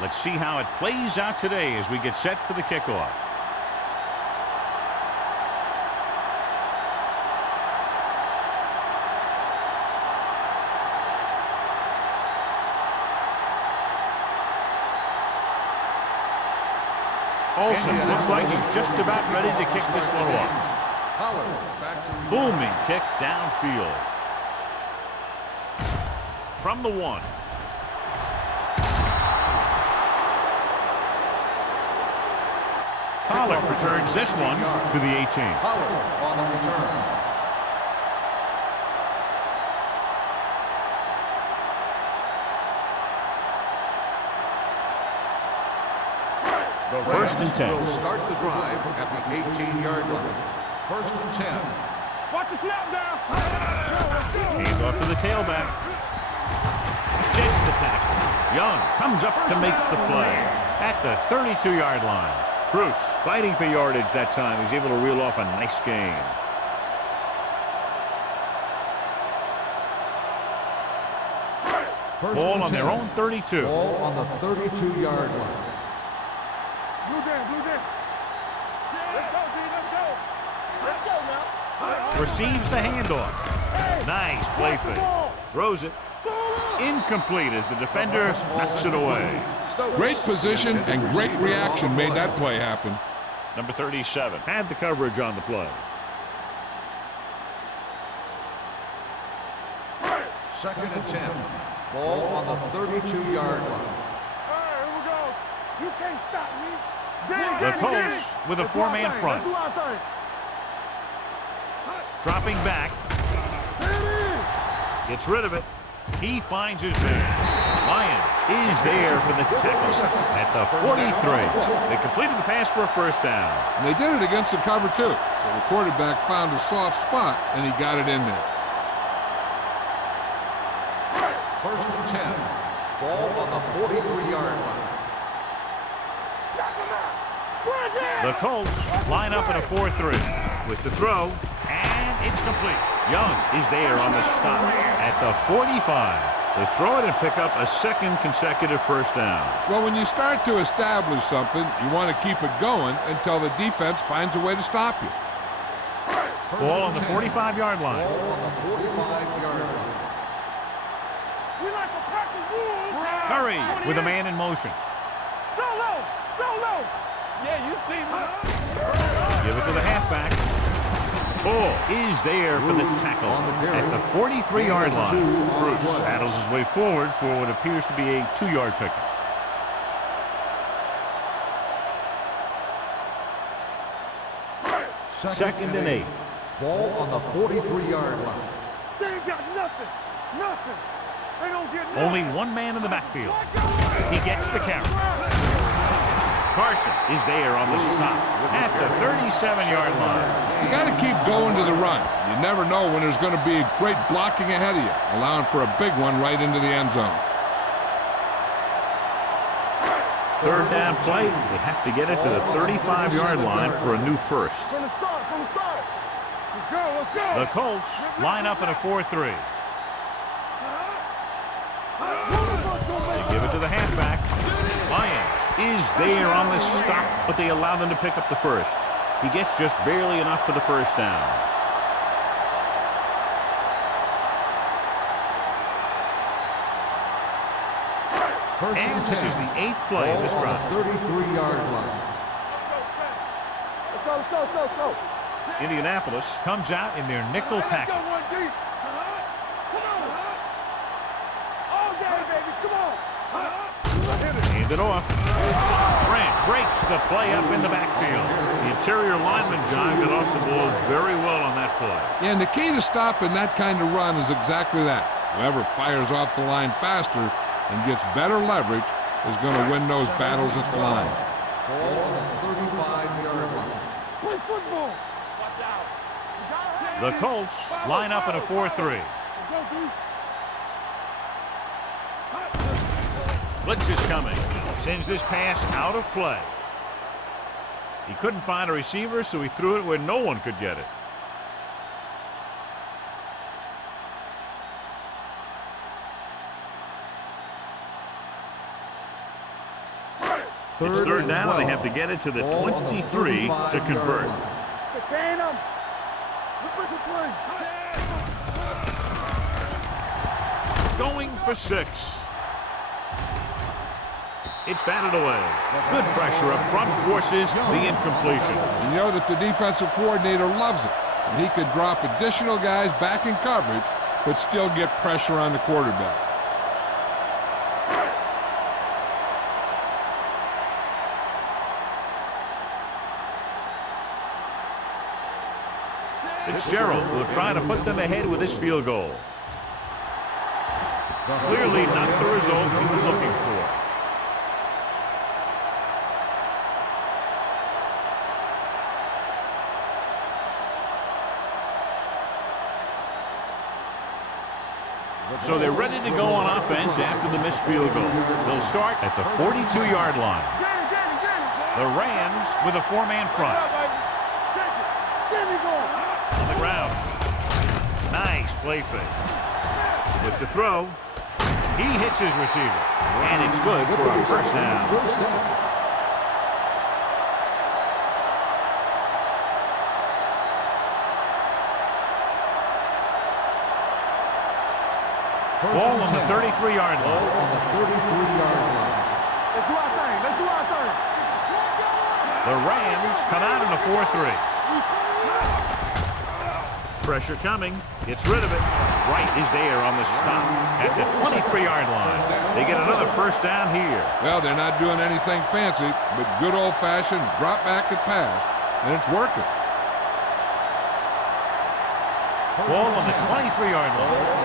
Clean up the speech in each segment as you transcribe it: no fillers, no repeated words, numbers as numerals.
Let's see how it plays out today as we get set for the kickoff. Olsen looks like he's just about ready to kick this one off. Booming kick downfield. From the 1. Pollard returns this one to the 18. Pollard on the return. First and 10. Will start the drive at the 18-yard line. First and 10. Watch the snap now. Hands off to the tailback. Sheds the tackle. Young comes up to make the play at the 32-yard line. Bruce fighting for yardage that time. He's able to reel off a nice gain. Ball on their own 32. Ball on the 32-yard line. Blue Dan. Let's go, D. Let's go. Let's go now. Receives the handoff. Nice play fake. Throws it. Incomplete as the defender knocks it away. Great position and great reaction made that play happen. Number 37 had the coverage on the play. Second and 10. Ball on the 32-yard line. All right, here we go. You can't stop me. The Colts with a four-man front. Dropping back. Gets rid of it. He finds his man. Lyons is there for the tackle at the 43. They completed the pass for a first down. And they did it against the cover, too. So the quarterback found a soft spot, and he got it in there. First and 10. Ball on the 43-yard line. The Colts line up in a 4-3 with the throw, and it's complete. Young is there on the stop at the 45. They throw it and pick up a second consecutive first down. Well, when you start to establish something, you want to keep it going until the defense finds a way to stop you. Ball on the 45-yard line. Ball on the 45-yard line. We like a pack of wolves. Curry with a man in motion. Solo. Yeah, you see me. Give it to the halfback. Ball is there for the tackle at the 43-yard line. Bruce saddles his way forward for what appears to be a 2-yard pickup. Second and 8. Ball on the 43-yard line. They ain't got nothing. They don't get nothing. Only one man in the backfield. He gets the carry. Carson is there on the stop at the 37-yard line. You got to keep going to the run. You never know when there's going to be great blocking ahead of you, allowing for a big one right into the end zone. Third down play. They have to get it to the 35-yard line for a new first. From the start. Let's go. The Colts line up in a 4-3. They give it to the halfback. Lyons is there on the stop, but they allow them to pick up the first. He gets just barely enough for the first down. And this is the 8th play of this drive. 33-yard line. Let's go. Indianapolis comes out in their nickel package. Come on. All day, baby. Come on. Hand it off. Grant breaks the play up in the backfield. The interior lineman, John, got off the ball very well on that play. Yeah, and the key to stopping that kind of run is exactly that. Whoever fires off the line faster and gets better leverage is going to win those battles at the line. Ball on the 35-yard line. Play football. The Colts line up in a 4-3. Blitz is coming. Sends this pass out of play. He couldn't find a receiver, so he threw it where no one could get it. It's third down, and they have to get it to the 23 to convert. Contain them. Let's make a play. Going for 6. It's batted away. Good pressure up front forces the incompletion. You know that the defensive coordinator loves it. And he could drop additional guys back in coverage, but still get pressure on the quarterback. Fitzgerald will try to put them ahead with his field goal. Clearly not the result he was looking for. So they're ready to go on offense after the missed field goal. They'll start at the 42-yard line. The Rams with a 4-man front. On the ground. Nice play fake. With the throw, he hits his receiver. And it's good for a first down. Ball on the 33-yard line. Let's do our thing. Let's do our thing. The Rams come out in a 4-3. Pressure coming. Gets rid of it. Wright is there on the stop at the 23-yard line. They get another first down here. Well, they're not doing anything fancy, but good old-fashioned drop back and pass, and it's working. Ball on the 23-yard line.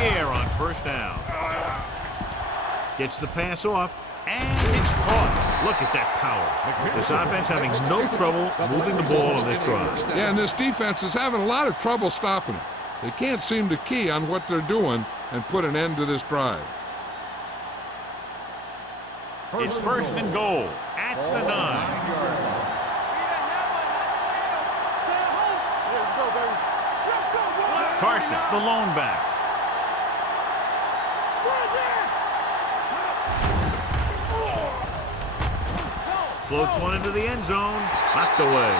Air on first down. Gets the pass off, and it's caught. Look at that power. This offense having no trouble moving the ball on this drive. Yeah, and this defense is having a lot of trouble stopping it. They can't seem to key on what they're doing and put an end to this drive. It's first and goal at the 9. Carson, the lone back. Floats one into the end zone. Knocked away.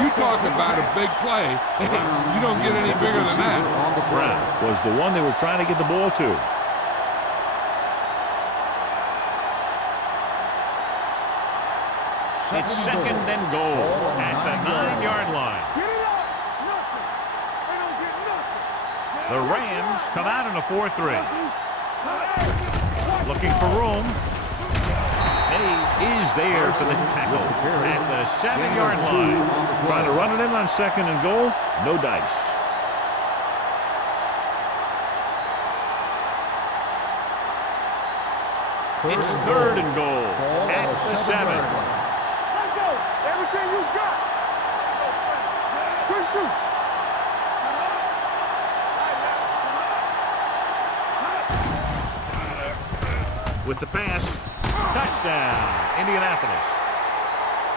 You talk about a big play. You don't get any bigger than that. Brown was the one they were trying to get the ball to. It's second and goal at the 9-yard line. The Rams come out in a 4-3. Looking for room. Is there for the tackle at the 7-yard line. Trying to run it in on second and goal. No dice. It's third and goal at the 7. Let's go. Everything you got. Quick shoot. With the pass. Touchdown, Indianapolis.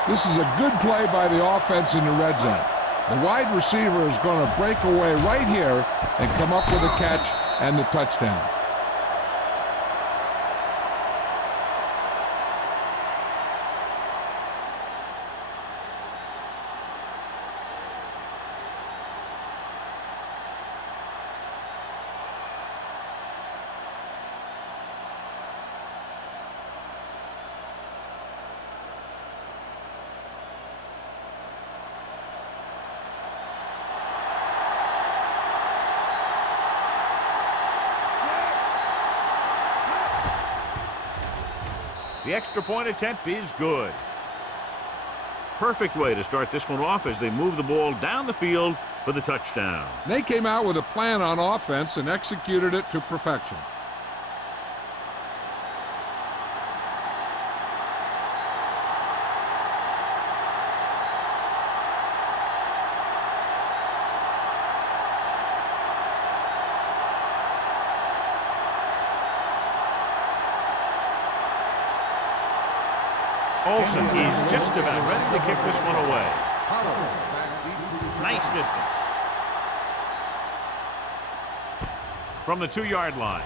This is a good play by the offense in the red zone. The wide receiver is going to break away right here and come up with a catch and the touchdown. The extra point attempt is good. Perfect way to start this one off as they move the ball down the field for the touchdown. They came out with a plan on offense and executed it to perfection. Olsen is just about ready to kick this one away. Nice distance. from the 2-yard line.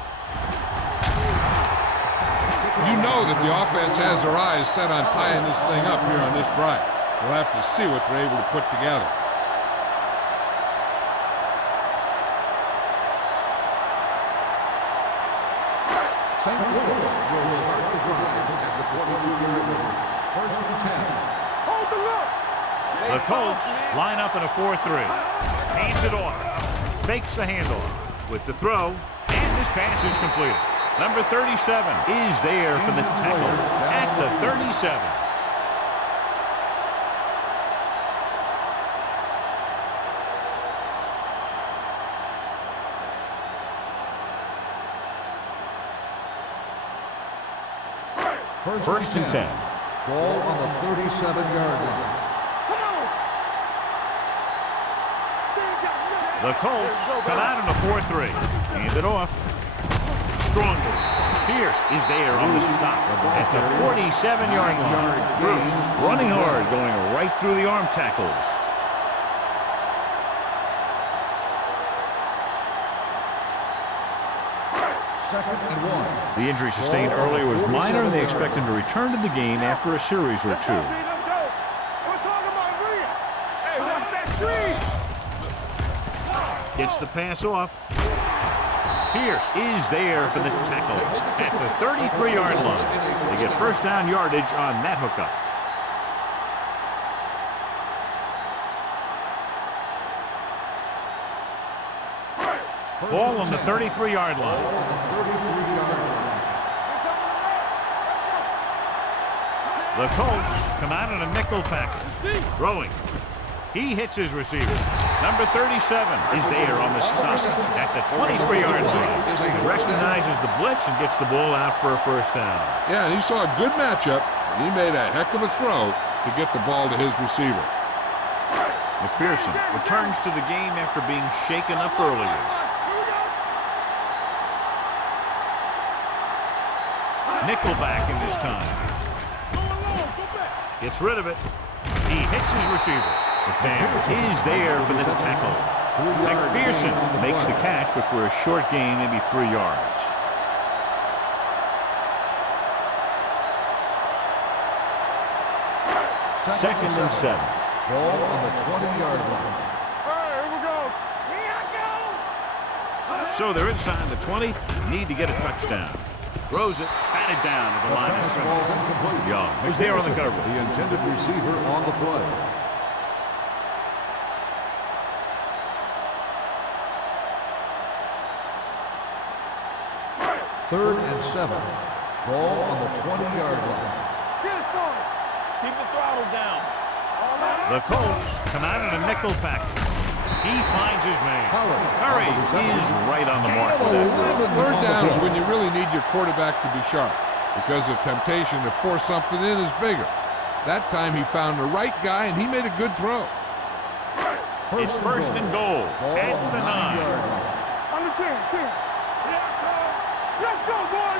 You know that the offense has their eyes set on tying this thing up here on this drive. We'll have to see what they're able to put together. St. Louis will start the drive at the 22-yard line. First and 10. Hold the look. The Colts line up in a 4-3. Hands it off. Fakes the handoff with the throw. And this pass is completed. Number 37 is there for the tackle at the 37. First and 10. Ball on the 37-yard line. Come on. The Colts come out in a 4-3. Hand it off. Strongly. Pierce is there on the stop at the 47-yard line. Bruce running hard, going right through the arm tackles. Second and 1. The injury sustained earlier was minor, and they expect him to return to the game after a series or two. Let's go. We're talking about Rhea. Hey, watch that screen. Gets the pass off. Pierce is there for the tackle at the 33-yard line. They get first down yardage on that hookup. Ball on the 33-yard line. The Colts come out in a nickel package. Throwing. He hits his receiver. Number 37 is there on the stop at the 23-yard line. He recognizes the blitz and gets the ball out for a first down. Yeah, and he saw a good matchup, and he made a heck of a throw to get the ball to his receiver. McPherson returns to the game after being shaken up earlier. Nickelback in this time. Gets rid of it. He hits his receiver. The pass is there for the tackle. McPherson makes the catch, but for a short gain, maybe 3 yards. Second and 7. Ball on the 20-yard line. All right, here we go. Here I go. So they're inside the 20. Need to get a touchdown. Throws it, batted down at the line of Ball's scrimmage. incomplete. Young is there on the coverage. The intended receiver on the play. Third and 7. Ball on the 20-yard line. Get it, son. Keep the throttle down. The Colts come out in a nickel package. He finds his man. Curry is right on the mark with that throw. Third down is when you really need your quarterback to be sharp, because the temptation to force something in is bigger. That time he found the right guy, and he made a good throw. It's first and goal at the 9. On the 10. Let's go, boys.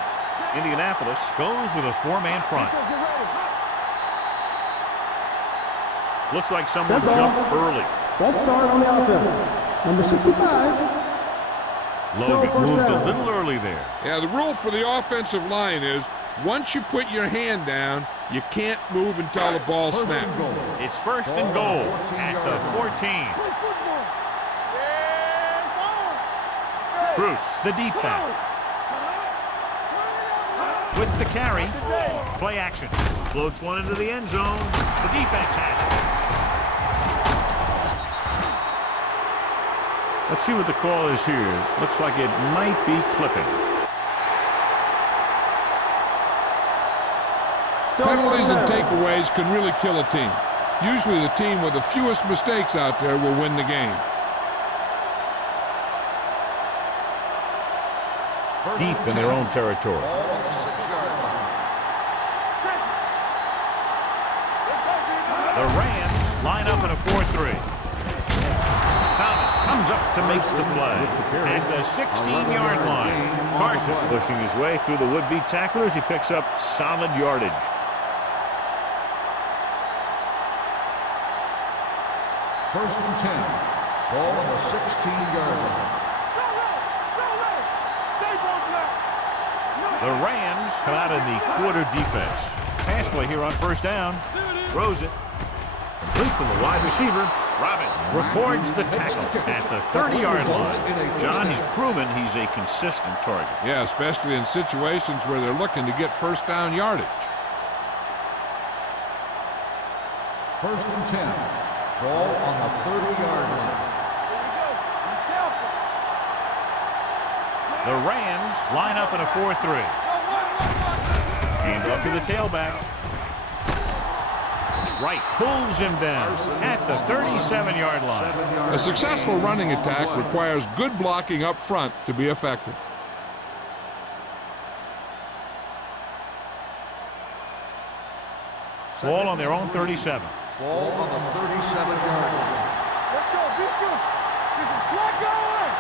Indianapolis goes with a 4-man front. Let's get ready. Looks like someone jumped early. Let's start on the offense. Number 65. Logan first moved down. a little early there. Yeah, the rule for the offensive line is once you put your hand down, you can't move until the ball snaps. It's first and goal at the 14. Play football. Yeah, Bruce, the deep back, with the carry. Play action. Floats one into the end zone. The defense has it. Let's see what the call is here. Looks like it might be clipping. Penalties and takeaways can really kill a team. Usually the team with the fewest mistakes out there will win the game. Deep in their own territory. Ball on the 6-yard line. The Rams line up in a 4-3. Thomas comes up to make the play at the 16-yard line. Carson pushing his way through the would-be tacklers. He picks up solid yardage. First and 10. Ball on the 16-yard line. The Rams come out in the quarter defense. Pass play here on first down. Throws it. Complete to the wide receiver. Robbins records the tackle at the 30-yard line. John, he's proven he's a consistent target. Yeah, especially in situations where they're looking to get first down yardage. First and 10. Ball on the 30-yard line. The Rams line up in a 4-3. Hand off to the tailback. Wright pulls him down at the 37-yard line. A successful running attack requires good blocking up front to be effective. Ball on their own 37. Ball on the 37-yard line. Let's go, beat you. There's a flag going.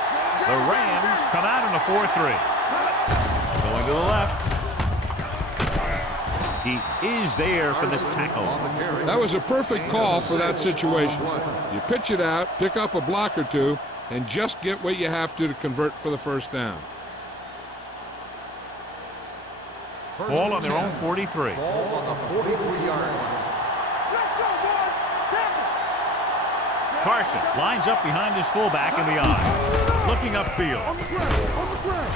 The Rams come out in a 4-3. Going to the left. He is there for the tackle. That was a perfect call for that situation. You pitch it out, pick up a block or two, and just get what you have to convert for the first down. Ball on their own 43. Ball on the 43-yard line. Let's go, boys. Tackle. Carson lines up behind his fullback in the eye. Looking upfield. On the ground. On the ground.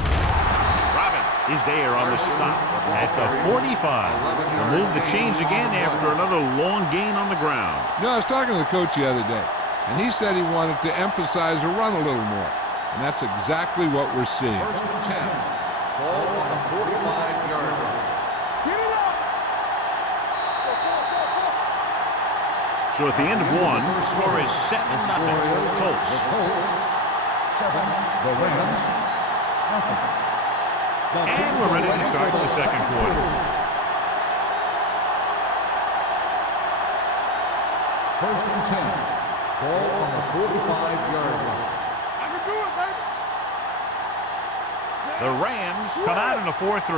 Robbins is there on the stop at the 45. They'll move the chains again after another long gain on the ground. You know, I was talking to the coach the other day, and he said he wanted to emphasize the run a little more. And that's exactly what we're seeing. First and 10. Ball on the 45-yard line. Get it up. So at the end of one, the score is 7-0. Colts. The Colts, 7. The Rams, nothing. And we're ready to start the second quarter. First and 10. Ball on the 45-yard line. I can do it, baby. The Rams come out in a 4-3. Let's go.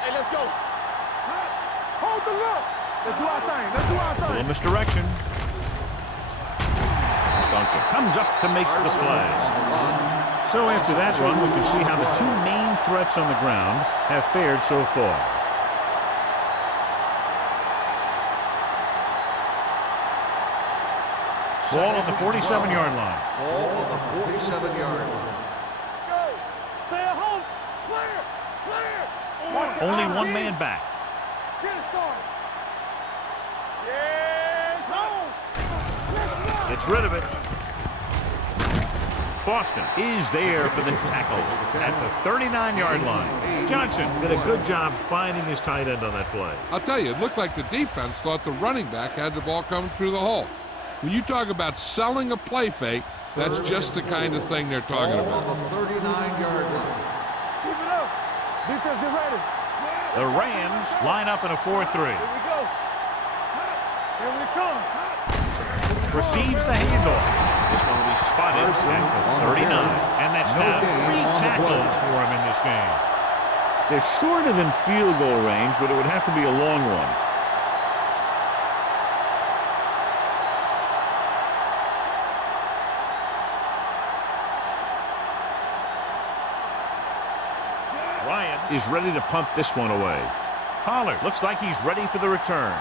Hey, let's go. Hold the look. Let's do our thing. Let's do our A thing. little misdirection. Duncan comes up to make the play. So after that run, we can see how the two main threats on the ground have fared so far. Ball on the 47-yard line. Ball on the 47-yard line. Let's go. Stay at home. Clear. Clear. Watch it. Only one man back. Get it started. Yeah, zone. Let's go. Gets rid of it. Boston is there for the tackle at the 39-yard line. Johnson did a good job finding his tight end on that play. I'll tell you, it looked like the defense thought the running back had the ball coming through the hole. When you talk about selling a play fake, that's just the kind of thing they're talking Ball about. on the 39-yard line. Keep it up. Defense, get ready. The Rams line up in a 4-3. Here we go. Here we come. Receives the handoff. This one will be spotted at the 39. And that's now 3 tackles for him in this game. They're sort of in field goal range, but it would have to be a long one. Ryan is ready to punt this one away. Pollard looks like he's ready for the return.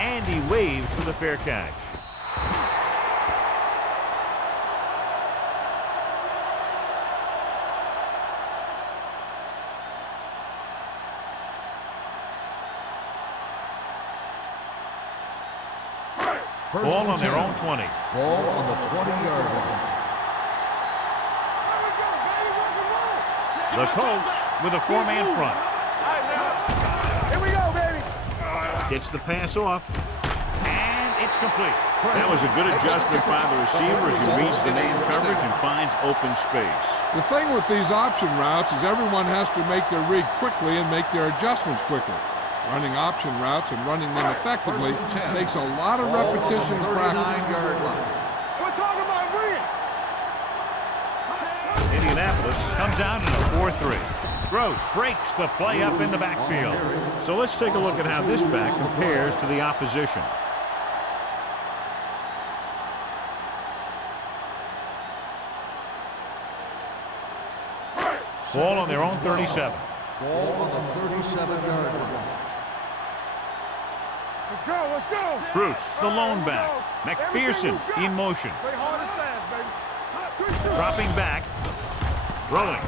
And he waves for the fair catch. Ball on their own 20. Ball on the 20-yard line. Here we go, baby. Rock and roll. The Colts with a 4-man front. All right, now. Here we go, baby. Gets the pass off. And it's complete. That was a good adjustment by the receiver as he reads the man coverage and finds open space. The thing with these option routes is everyone has to make their read quickly and make their adjustments quickly. Running option routes and running them effectively takes a lot of repetition and practice. 39-yard line. We're talking about bringing. Indianapolis comes out in a 4-3. Gross breaks the play up in the backfield. So let's take a look at how this back compares to the opposition. Ball on their own 37. Ball on the 37-yard line. Let's go, let's go. Bruce, the lone back. McPherson in motion. Play hard and fast, baby. Dropping back. Throwing.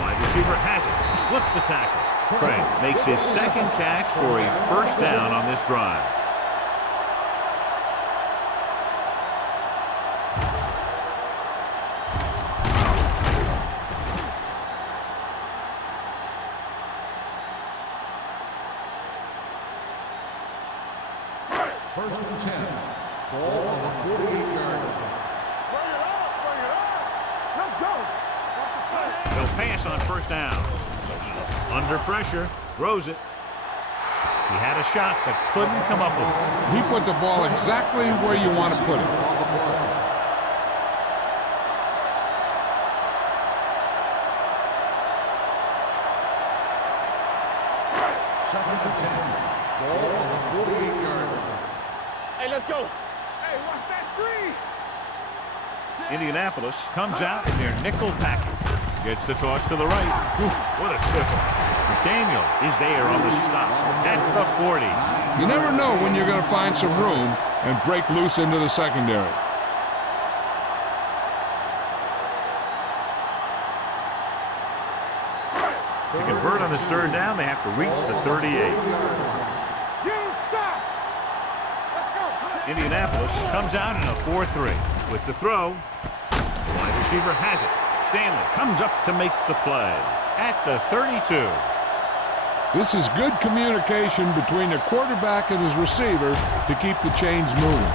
Wide receiver has it. Slips the tackle. Craig makes his second catch for a first down on this drive. First and 10. Ball on the 48-yard line. Bring it up, bring it up. Let's go. They'll pass on first down. Under pressure, throws it. He had a shot but couldn't come up with it. He put the ball exactly where you want to put it. Second and 10. Ball on the 48-yard line. Hey, let's go. Hey, watch that screen. Indianapolis comes out in their nickel package. Gets the toss to the right. What a swivel. McDaniel is there on the stop at the 40. You never know when you're going to find some room and break loose into the secondary. To convert on this third down, they have to reach the 38. You stop. Let's go. Indianapolis comes out in a 4-3. With the throw, the wide receiver has it. Stanley comes up to make the play at the 32. This is good communication between the quarterback and his receiver to keep the chains moving.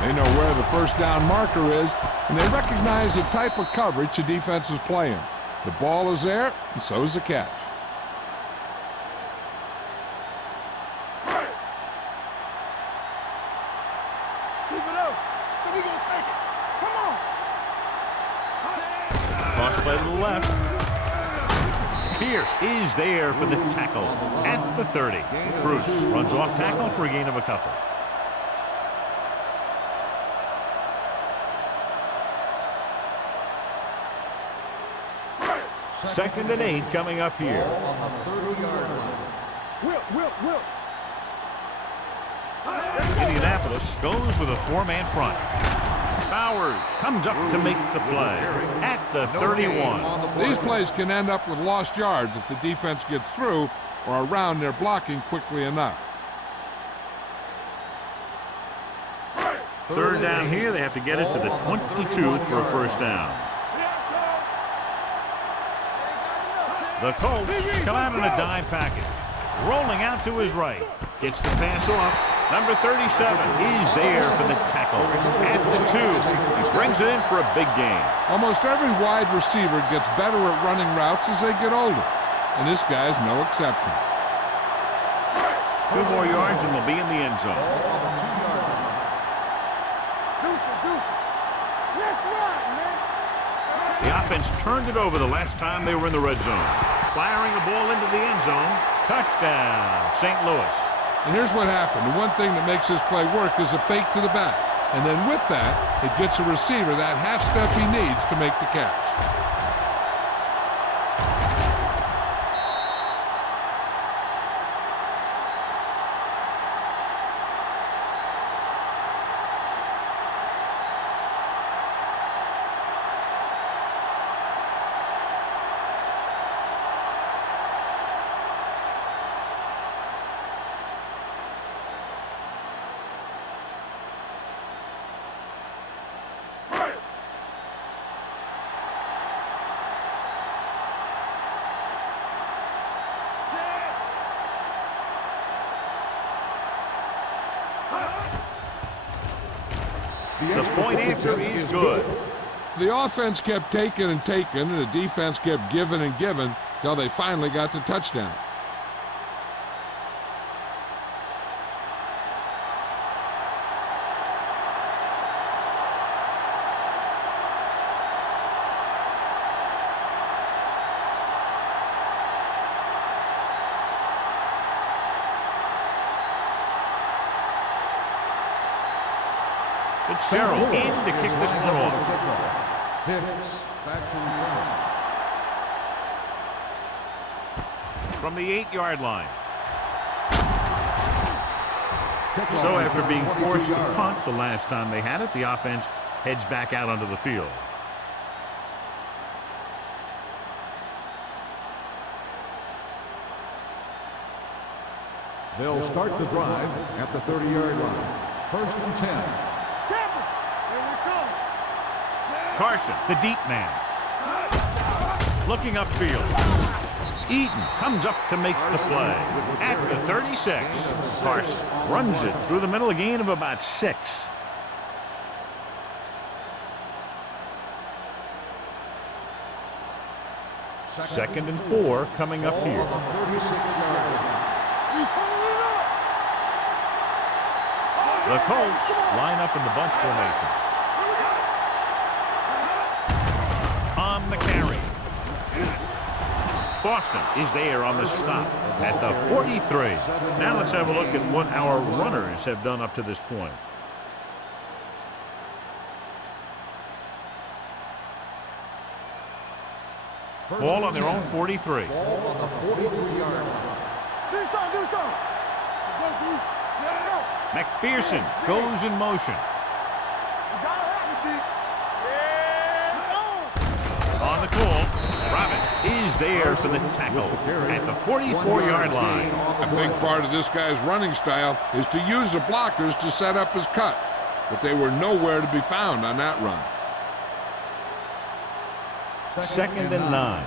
They know where the first down marker is, and they recognize the type of coverage the defense is playing. The ball is there, and so is the catch. Keep it up. So we gonna take it. Come on. Cross play to the left. Pierce is there for the tackle at the 30. Bruce runs off tackle for a gain of a couple. Second and 8 coming up here. On the 30-yard line. Whip. Indianapolis goes with a four-man front. Bowers comes up to make the play at the 31. These plays can end up with lost yards if the defense gets through or around their blocking quickly enough. Third down here, they have to get it to the 22 for a first down. The Colts come out in a dime package. Rolling out to his right. Gets the pass off. Number 37 is there for the tackle at the 2. He brings it in for a big gain. Almost every wide receiver gets better at running routes as they get older, and this guy's no exception. 2 more yards and they'll be in the end zone. On the 2-yard line. Deuce. Let's run, man. The offense turned it over the last time they were in the red zone. Firing the ball into the end zone. Touchdown, St. Louis. And here's what happened. The one thing that makes this play work is a fake to the back. And then with that, it gets a receiver that half step he needs to make the catch. The point after is good. The offense kept taking and taking, and the defense kept giving and giving till they finally got the touchdown. Fitzgerald in to kick this one off. Hicks back to return. from the 8-yard line. So after being forced to punt the last time they had it, the offense heads back out onto the field. They'll start the drive at the 30-yard line. 1st and 10. Here we come. Carson, the deep man. Looking upfield. Eaton comes up to make the play. At the 36, Carson runs it through the middle, a gain of about 6. Second and 4 coming up here. The Colts line up in the bunch formation. On the carry. Boston is there on the stop at the 43. Now let's have a look at what our runners have done up to this point. Ball on their own 43. Ball on the 43-yard line. Do something, do something. Go, D. Set it up. McPherson goes in motion. You got it right, D. Yeah, On the call, Robin is there for the tackle at the 44-yard line. A big part of this guy's running style is to use the blockers to set up his cut, but they were nowhere to be found on that run. Second and 9.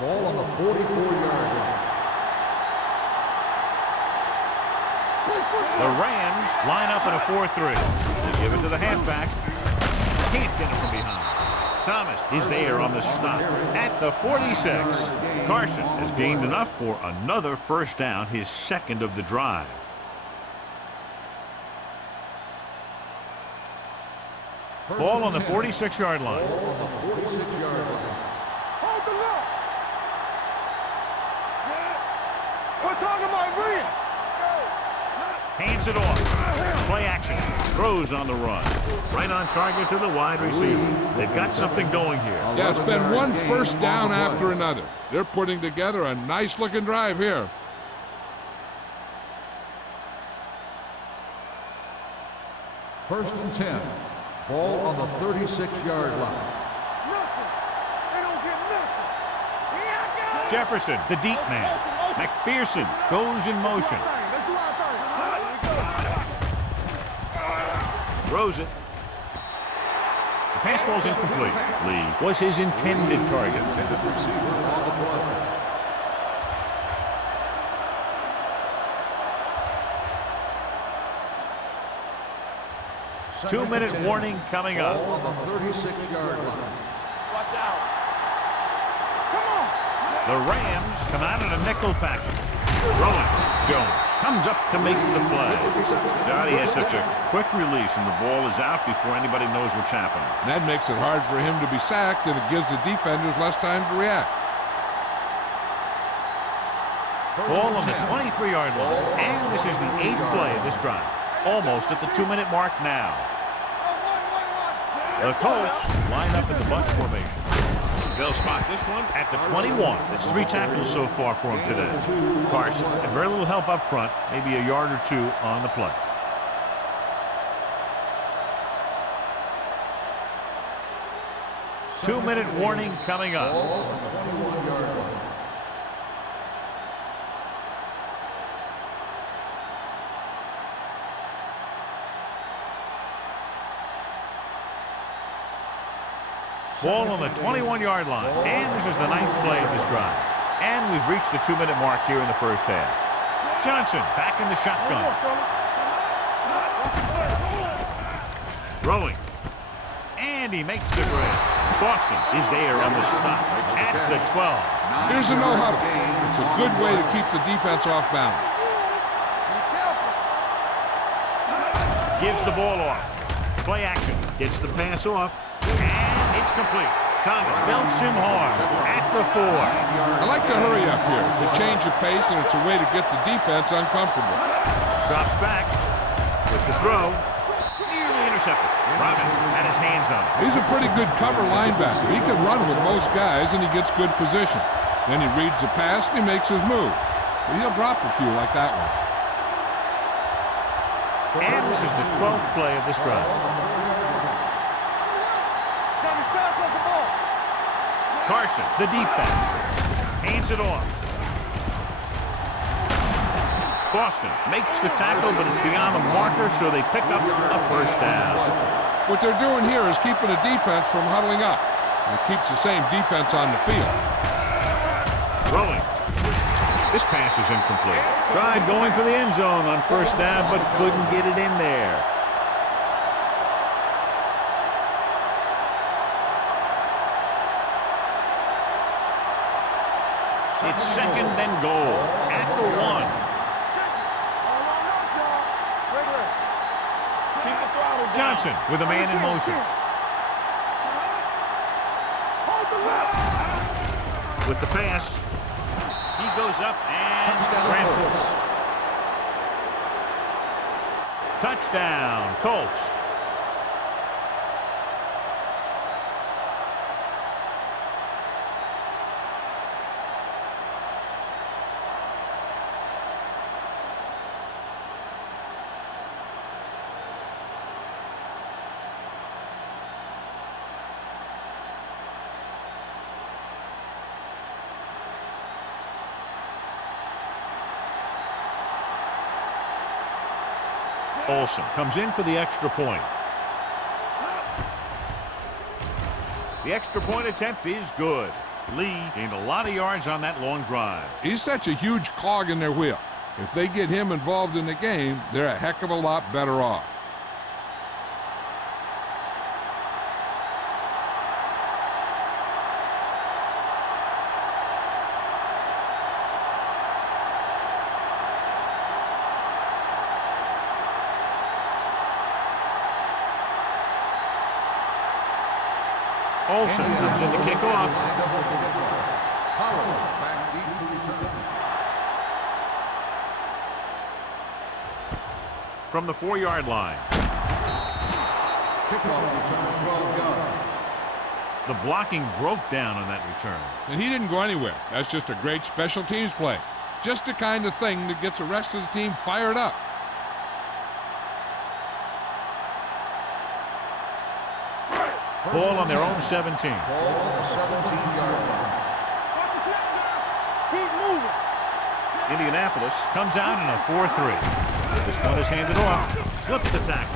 Ball on the 44-yard line. The Rams line up in a 4-3. They give it to the halfback. Can't get it from behind. Thomas is there on the stop at the 46. Carson has gained enough for another first down, his second of the drive. Ball on the 46-yard line. Ball on the 46-yard line. hold the lock. We're talking about Rhea. Hands it off. Play action. Throws on the run. Right on target to the wide receiver. They've got something going here. Yeah, it's been one first down after another. They're putting together a nice-looking drive here. First and 10. Ball on the 36-yard line. Nothing. They don't get nothing. Here I go. Jefferson, the deep man. McPherson goes in motion. Let's do our thing. Throws it. The pass falls incomplete. Lee was his intended target. Intended receiver on the play. Two-minute warning coming up. Ball on the 36-yard line. Watch out. Come on. The Rams come out in a nickel package. Rolling. Jones comes up to make the play. God, he has such a quick release, and the ball is out before anybody knows what's happening. That makes it hard for him to be sacked, and it gives the defenders less time to react. Ball on the 23-yard line, and this is the 8th play of this drive. Almost at the 2-minute mark now. The Colts line up in the bunch formation. They'll spot this one at the 21. That's 3 tackles so far for him today. Carson had very little help up front, maybe a yard or 2 on the play. Two-minute warning coming up. Ball on the 21-yard line. Ball on the 21-yard line. And this is the 9th play of this drive. And we've reached the 2-minute mark here in the first half. Johnson back in the shotgun. Throwing. And he makes the grab. Boston is there on the stop at the 12. Here's a no-huddle. It's a good way to keep the defense off balance. Gives the ball off. Play action. Gets the pass off. And it's complete. Thomas belts him hard at the 4. I like to hurry up here. It's a change of pace, and it's a way to get the defense uncomfortable. Drops back with the throw. Nearly intercepted. Robin had his hands on it. He's a pretty good cover linebacker. He can run with most guys, and he gets good position. Then he reads the pass, and he makes his move. But he'll drop a few like that one. And this is the 12th play of this drive. Carson, the deep back, hands it off. Boston makes the tackle, but it's beyond the marker, so they pick up a first down. What they're doing here is keeping the defense from huddling up. And it keeps the same defense on the field. Throwing. This pass is incomplete. Tried going for the end zone on first down, but couldn't get it in there. It's second and goal at the 1. Johnson with a man in motion. With the pass, he goes up and scrambles. Touchdown, Colts. Olsen comes in for the extra point. The extra point attempt is good. Lee gained a lot of yards on that long drive. He's such a huge cog in their wheel. If they get him involved in the game, they're a heck of a lot better off. Olsen comes in to kick off. Back deep to return. From the 4-yard line. Kickoff return 12 yards. The blocking broke down on that return. And he didn't go anywhere. That's just a great special teams play. Just the kind of thing that gets the rest of the team fired up. Ball on their own 17. Ball on the 17-yard line. Keep moving. Indianapolis comes out in a 4-3. This one is handed off. Slips the tackle.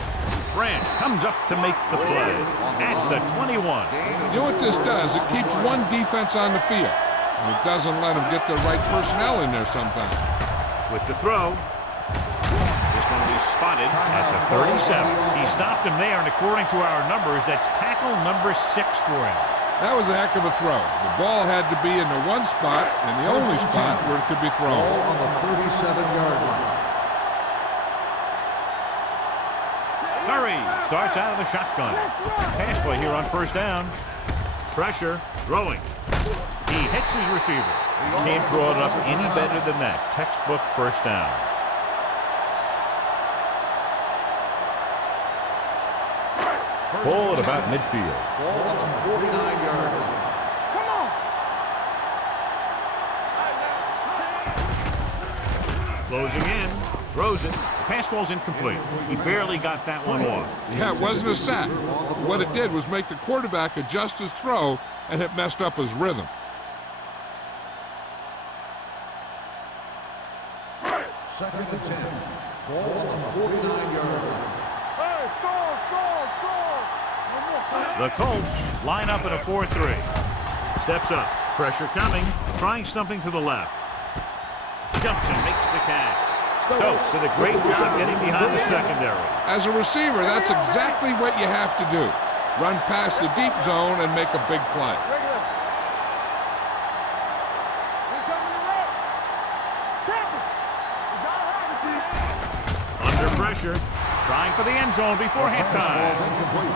Branch comes up to make the play at the 21. You know what this does? It keeps one defense on the field. And it doesn't let them get the right personnel in there sometimes. With the throw. This one will be spotted at the 37. He stopped him there, and according to our numbers, that's tackle number 6 for him. That was a heck of a throw. The ball had to be in the one spot and the only spot where it could be thrown. Ball on the 37-yard line. Curry starts out of the shotgun. Pass play here on first down. Pressure, throwing. He hits his receiver. Can't draw it up any better than that. Textbook first down. Ball at about midfield. Ball on the 49-yard line. Come on. Closing in. Throws it. The pass falls incomplete. He barely got that one off. Yeah, it wasn't a sack. What it did was make the quarterback adjust his throw, and it messed up his rhythm. Second and 10. Ball on the 49-yard line. Hey, score. The Colts line up in a 4-3. Steps up. Pressure coming. Trying something to the left. Jumps and makes the catch. Stokes did a great job getting behind the secondary. As a receiver, that's exactly what you have to do. Run past the deep zone and make a big play. Under pressure. Trying for the end zone before halftime.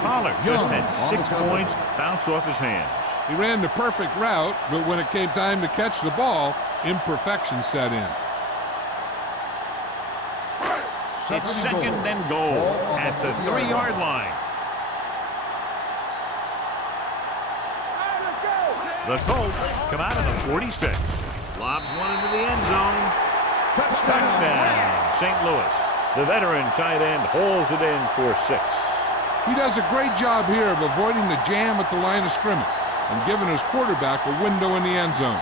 Pollard just had 6 points bounce off his hands. He ran the perfect route, but when it came time to catch the ball, imperfection set in. It's second and goal at the 3-yard line. The Colts come out of the 46. Lobs one into the end zone. Touchdown, St. Louis. The veteran tight end hauls it in for 6. He does a great job here of avoiding the jam at the line of scrimmage and giving his quarterback a window in the end zone.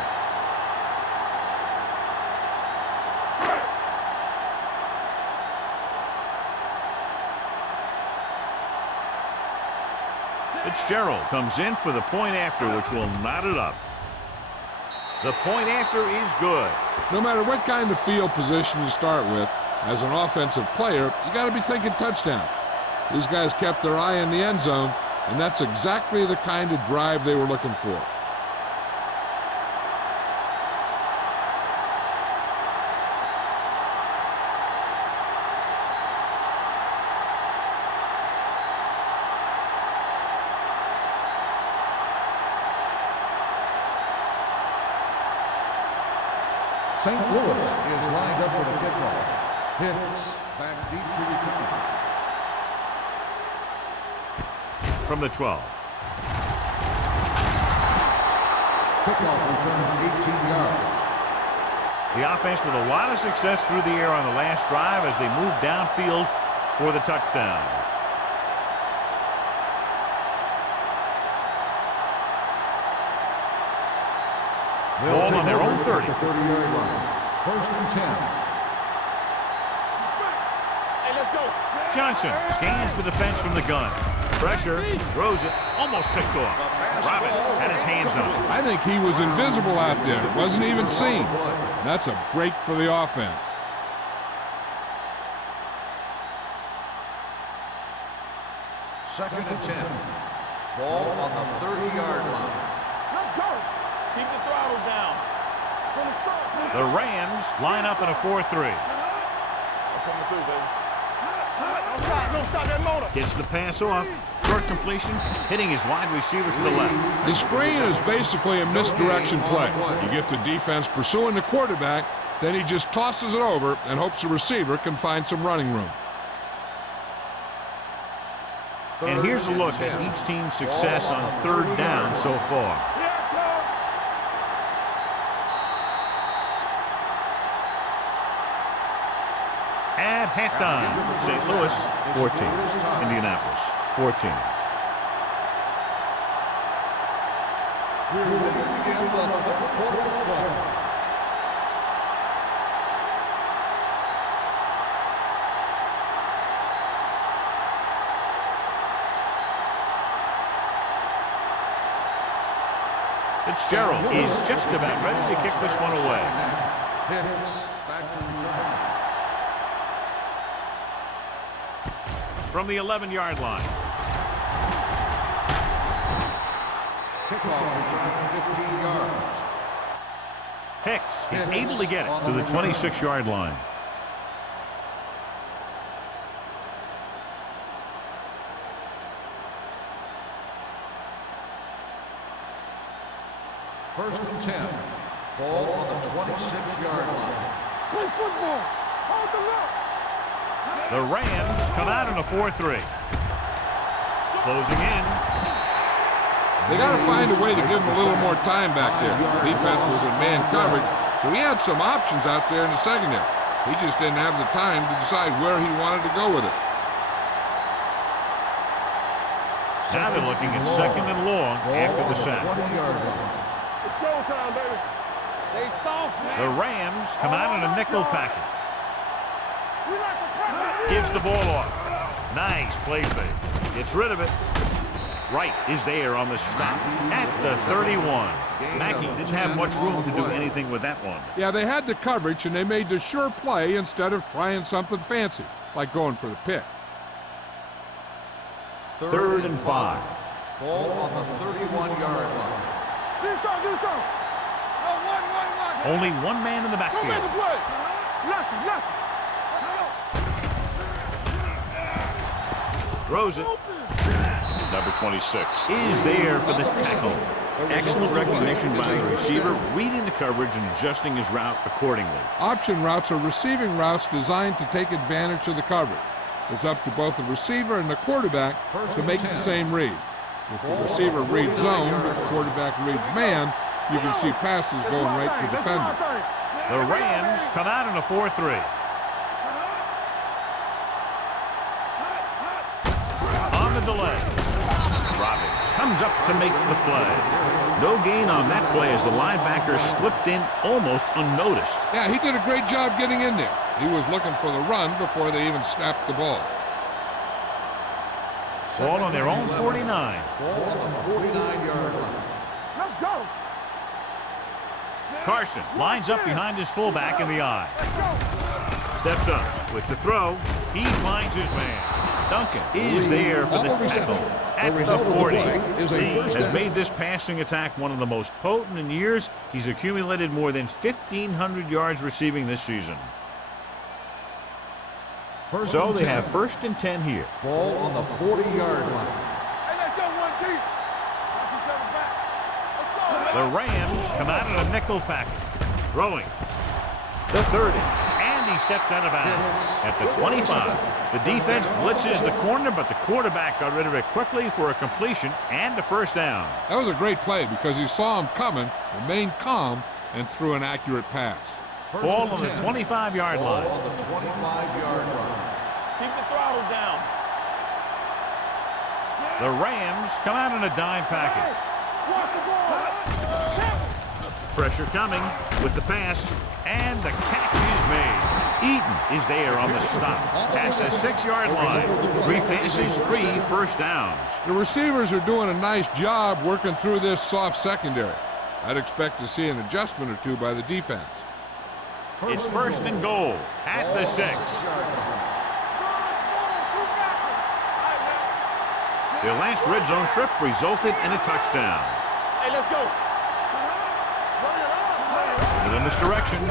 Fitzgerald comes in for the point after, which will knot it up. The point after is good. No matter what kind of field position you start with, as an offensive player, you got to be thinking touchdown. These guys kept their eye on the end zone, and that's exactly the kind of drive they were looking for. St. Louis is lined up for the kickoff. Hicks back deep to return. From the 12. Kickoff return 18 yards. The offense with a lot of success through the air on the last drive as they move downfield for the touchdown. Ball on their own 30. 30-yard line. 1st and 10. Hey, let's go. Johnson scans the defense from the gun. Pressure, throws it, almost picked off. Robin had his hands on it. I think he was invisible out there. Wasn't even seen. That's a break for the offense. Second and 10. Ball on the 30-yard line. Let's go. Keep the throttle down. From the start. The Rams line up in a 4-3. I'm coming through, baby. Don't stop that motor. Gets the pass off. Short completion, hitting his wide receiver to the left. The screen is basically a misdirection play. You get the defense pursuing the quarterback, then he just tosses it over and hopes the receiver can find some running room. And here's a look at each team's success on 3rd down so far. At halftime, St. Louis 14, Indianapolis 14. We're ready to begin the 4th quarter of play. Fitzgerald is just about ready to kick this one away. Hicks back to return. From the 11-yard line. Kickoff return 15 yards. Hicks is able to get it to the 26-yard line. First and 10. Ball on the 26-yard line. Play football. Hold the look. The Rams come out in a 4-3. Closing in. They got to find a way to give him a little more time back there. Defense was in man coverage, so he had some options out there in the secondary. He just didn't have the time to decide where he wanted to go with it. Now they're looking at 2nd and long after the sack. 20-yard line. It's showtime, baby. They soft, man. The Rams come out in a nickel package. We like to press it. Gives the ball off. Nice play fake. Gets rid of it. Wright is there on the stop at the 31. Mackey didn't have much room to do anything with that one. Yeah, they had the coverage, and they made the sure play instead of trying something fancy, like going for the pick. 3rd and 5. Ball on the 31-yard line. Do something, do something. No, one. Only one man in the Go make a backfield. play. Lucky. Throws it. Number 26 is there for the tackle. Excellent recognition by the receiver, reading the coverage and adjusting his route accordingly. Option routes are receiving routes designed to take advantage of the coverage. It's up to both the receiver and the quarterback to make the same read. If the receiver reads zone, but the quarterback reads man, you can see passes going right to defender. The Rams come out in a 4-3. On the delay. Robbins comes up to make the play. No gain on that play as the linebacker slipped in almost unnoticed. Yeah, he did a great job getting in there. He was looking for the run before they even snapped the ball. Ball on their own 49. Ball on the 49-yard line. Let's go. Carson lines up behind his fullback in the I. Steps up with the throw. He finds his man. Duncan is there for the tackle at the 40. Lee has made this passing attack one of the most potent in years. He's accumulated more than 1,500 yards receiving this season. So they have 1st and 10 here. Ball on the 40-yard line. Hey, let's go one deep. Watch each other back. Let's go. The Rams come out in a nickel package. Throwing. The 30. And he steps out of bounds at the 25. The defense blitzes the corner, but the quarterback got rid of it quickly for a completion and a 1st down. That was a great play because he saw him coming, remained calm, and threw an accurate pass. Ball on the 25-yard line. Ball on the 25-yard line. Keep the throttle down. The Rams come out in a dime package. Watch the ball. Pressure coming with the pass, and the catch is made. Eaton is there on the stop. Past the 6-yard line. 3 passes, 3 1st downs. The receivers are doing a nice job working through this soft secondary. I'd expect to see an adjustment or two by the defense. It's 1st and goal at the 6. Their last red zone trip resulted in a touchdown. Hey, let's go. In this direction. And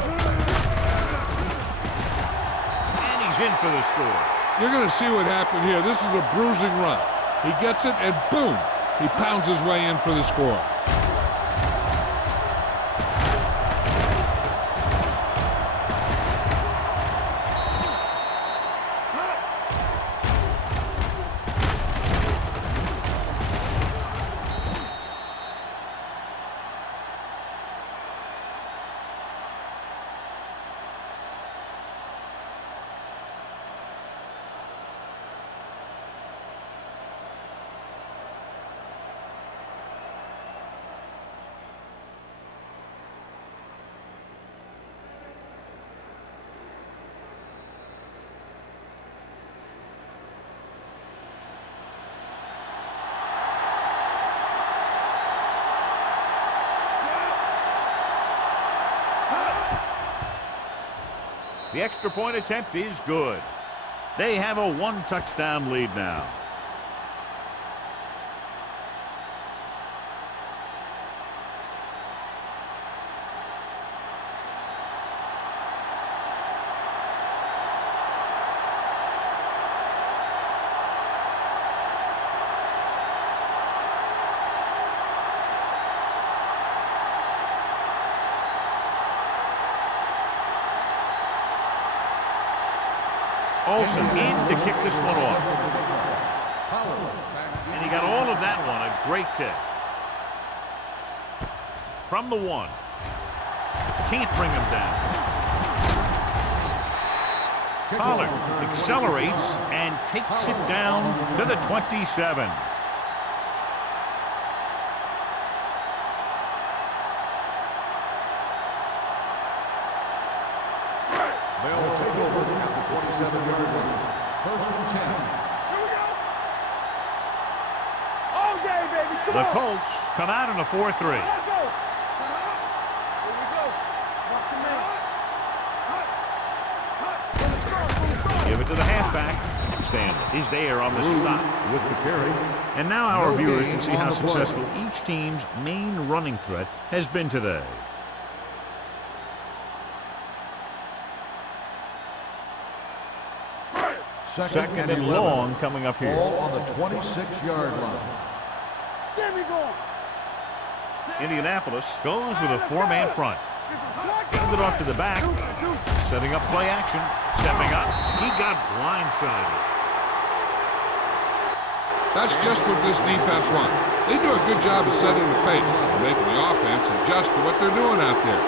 he's in for the score. You're going to see what happened here. This is a bruising run. He gets it, and boom, he pounds his way in for the score. The extra point attempt is good. They have a 1-touchdown lead now. Olsen in to kick this one off. And he got all of that one, a great kick. From the 1. Can't bring him down. Pollard accelerates and takes it down to the 27. They'll take over at the 27-yard line. 1st and 10. Here we go. All day, baby. Come The on. Colts come out in a 4-3. Let's go. Here we go. Watch your man. Give it to the halfback. Stanley is there on the stop with the carry. And now our viewers can see how successful each team's main running threat has been today. Second and long coming up here. Ball on the 26-yard line. There we go. Indianapolis goes with a 4-man front. Hand it off to the back. Setting up play action. Stepping up. He got blindsided. That's just what this defense wants. They do a good job of setting the pace and making the offense adjust to what they're doing out there.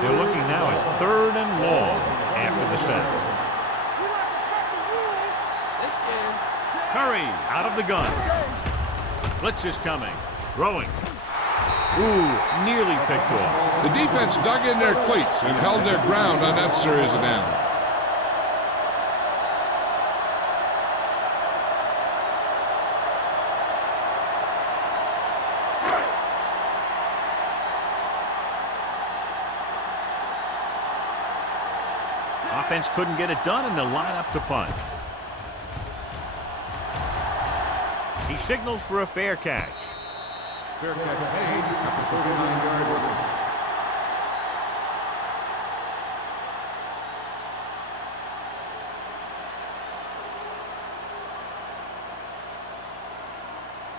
They're looking now at 3rd and long after the set. Curry out of the gun. Blitz is coming. Throwing. Ooh, nearly picked off. The defense dug in their cleats and held their ground on that series of downs. Offense couldn't get it done, and they'll line up to punt. He signals for a fair catch. Fair catch made at the 39-yard line.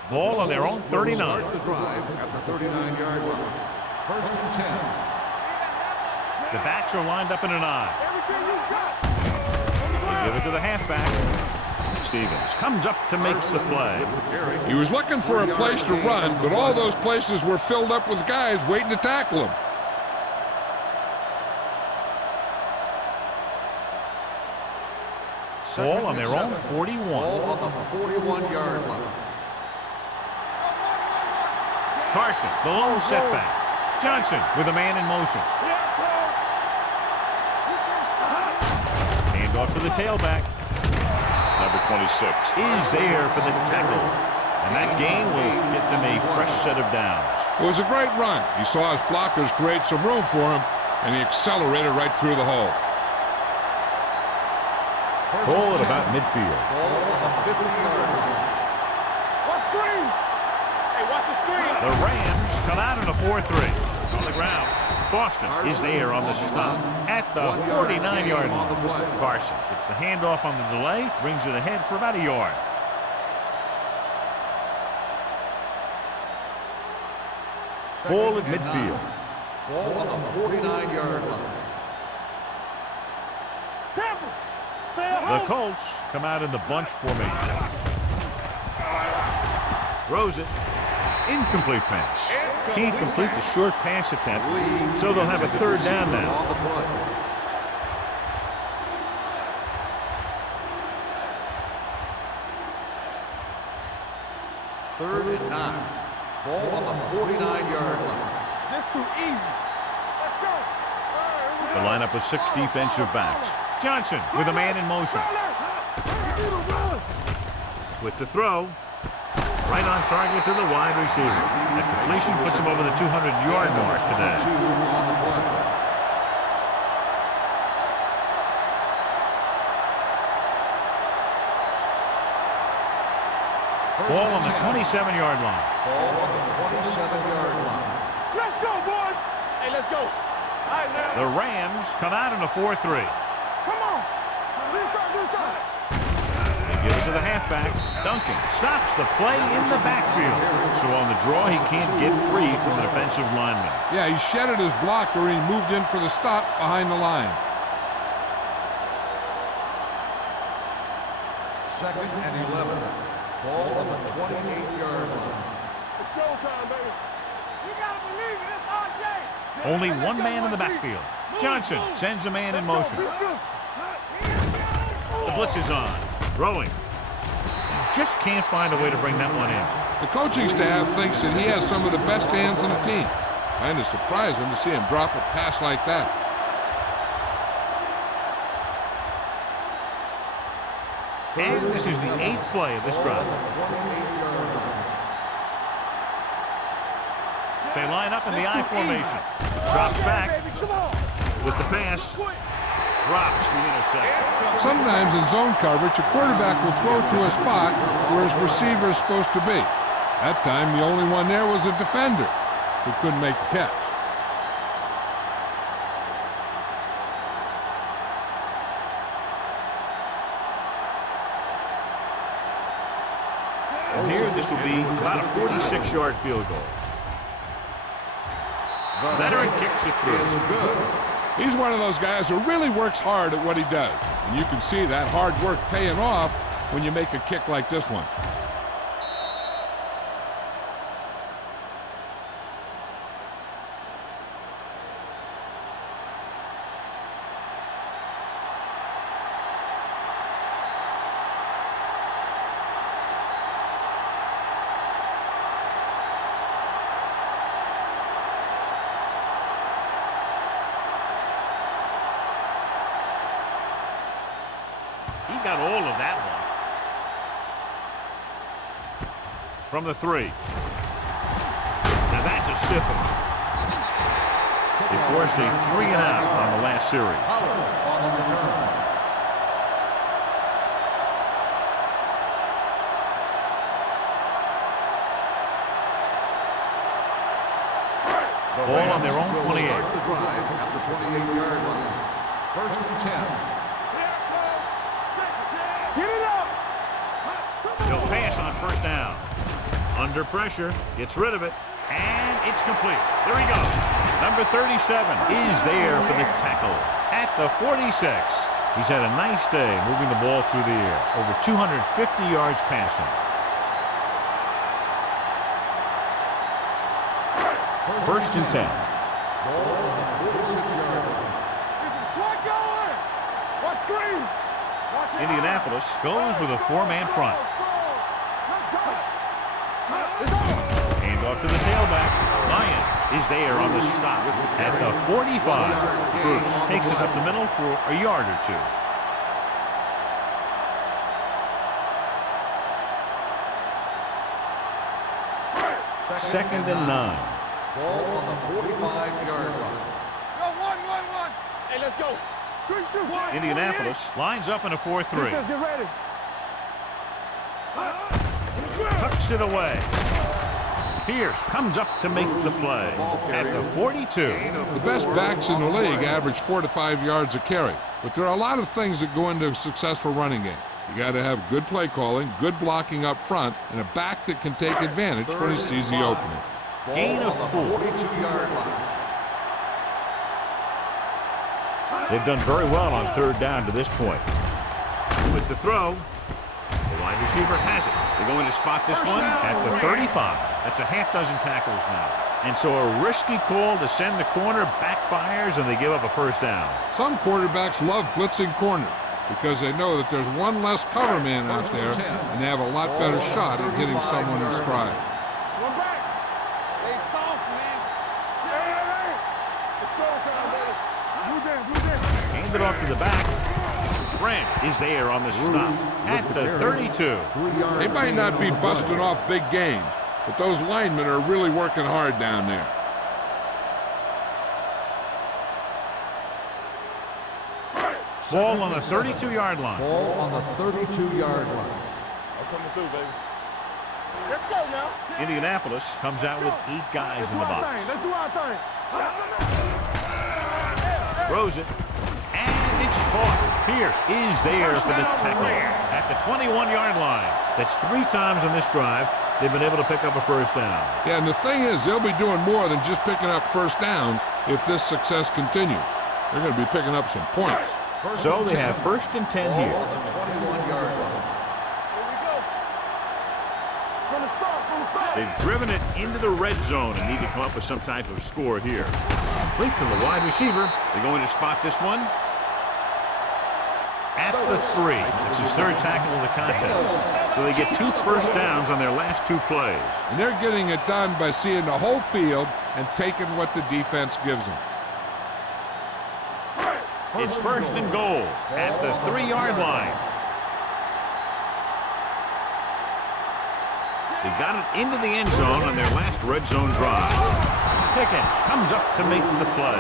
Ball on their own 39. Start the drive at the 39-yard line. 1st and 10. The backs are lined up in an eye. They give it to the halfback. Stevens comes up to make the play. He was looking for a place to run, but all those places were filled up with guys waiting to tackle him. Ball on their own 41. Ball on the 41-yard line. Carson, the lone setback. Johnson with a man in motion. Hand off to the tailback. Number 26 is there for the tackle. And that gain will get them a fresh set of downs. It was a great run. He saw his blockers create some room for him, and he accelerated right through the hole. Ball at about midfield. Ball on the 50-yard line. Watch screen. Hey, watch the screen. The Rams come out in a 4-3. On the ground, Boston is there on the stop at the 49-yard line. Carson gets the handoff on the delay, brings it ahead for about a yard. Ball at midfield. Ball on the 49-yard line. The Colts come out in the bunch formation. Throws it. Incomplete pass. Can't complete the short pass attempt, so they'll have a 3rd down now. Third and 9. Ball on the 49-yard line. This too easy. Let's go. The lineup of 6 defensive backs. Johnson with a man in motion. With the throw. Right on target to the wide receiver. The completion puts him over the 200-yard mark today. Ball on the 27-yard line. Ball on the 27-yard line. Let's go, boys. Hey, let's go. All right, now. The Rams come out in a 4-3. Come on. Do something. They give it to the halfback. Duncan stops the play in the backfield. So on the draw, he can't get free from the defensive lineman. Yeah, he shedded his blocker and he moved in for the stop behind the line. 2nd and 11. Ball on the 28-yard line. It's showtime, baby. You gotta believe it. It's RJ. Only one man in the backfield. Johnson sends a man in motion. The blitz is on. Throwing. Just can't find a way to bring that one in. The coaching staff thinks that he has some of the best hands in the team. Kind of surprising to see him drop a pass like that. And this is the 8th play of this drive. They line up in the I formation. Drops back with the pass. Drops the interception. Sometimes in zone coverage, a quarterback will throw to a spot where his receiver is supposed to be. That time, the only one there was a defender who couldn't make the catch. And here, this will be about a 46-yard field goal. Veteran kicks it through. He's one of those guys who really works hard at what he does. And you can see that hard work paying off when you make a kick like this one. got all of that one. From the 3. Now that's a stiff one. They forced a 3 and out on the last series. On the return. Ball on their own 28. Start the drive at the 28-yard line. First and 10. Get it up. He'll pass on first down. Under pressure, gets rid of it, and it's complete. There he goes. Number 37 is there for the tackle at the 46. He's had a nice day moving the ball through the air. Over 250 yards passing. First and 10. Indianapolis goes with a 4-man front. Hand off to the tailback. Lyons is there on the stop at the 45. Bruce takes it up the middle for a yard or 2. Second and 9. Ball on the 45-yard line. Go, one. Hey, let's go. Good shoot. Indianapolis lines up in a 4-3. Defense, get ready. Tucks it away. Pierce comes up to make the play at the 42. The best backs in the league average 4 to 5 yards a carry, but there are a lot of things that go into a successful running game. You got to have good play calling, good blocking up front, and a back that can take advantage when he sees the opening. Gain of 4. 42-yard line. They've done very well on third down to this point. With the throw, the wide receiver has it. They're going to spot this one at the 35. That's a half dozen tackles now. And so a risky call to send the corner backfires, and they give up a first down. Some quarterbacks love blitzing corners because they know that there's one less cover man out there, and they have a lot better shot at hitting someone in stride. One back. They soft, man. Hey. It's showtime, baby. Blue down. Hand it off to the back. Branch is there on the stop at the 32. They might not be busting off big games, but those linemen are really working hard down there. Ball on the 32-yard line. Ball on the 32-yard line. I'm coming through, baby. Let's go now. Indianapolis comes out with 8 guys in the box. Let's do our thing. Throws it, and it's caught. Pierce is there for the tackle at the 21-yard line. That's 3 times on this drive they've been able to pick up a first down. Yeah, and the thing is, they'll be doing more than just picking up first downs if this success continues. They're going to be picking up some points. So they have first and 10 Ball here. on the 21-yard line. Here we go. From the start. They've driven it into the red zone and need to come up with some type of score here. Complete to the wide receiver. They're going to spot this one at the 3. It's his 3rd tackle in the contest. So they get 2 first downs on their last 2 plays. And they're getting it done by seeing the whole field and taking what the defense gives them. It's first and goal at the 3-yard line. They got it into the end zone on their last red zone drive. Pickens comes up to make the play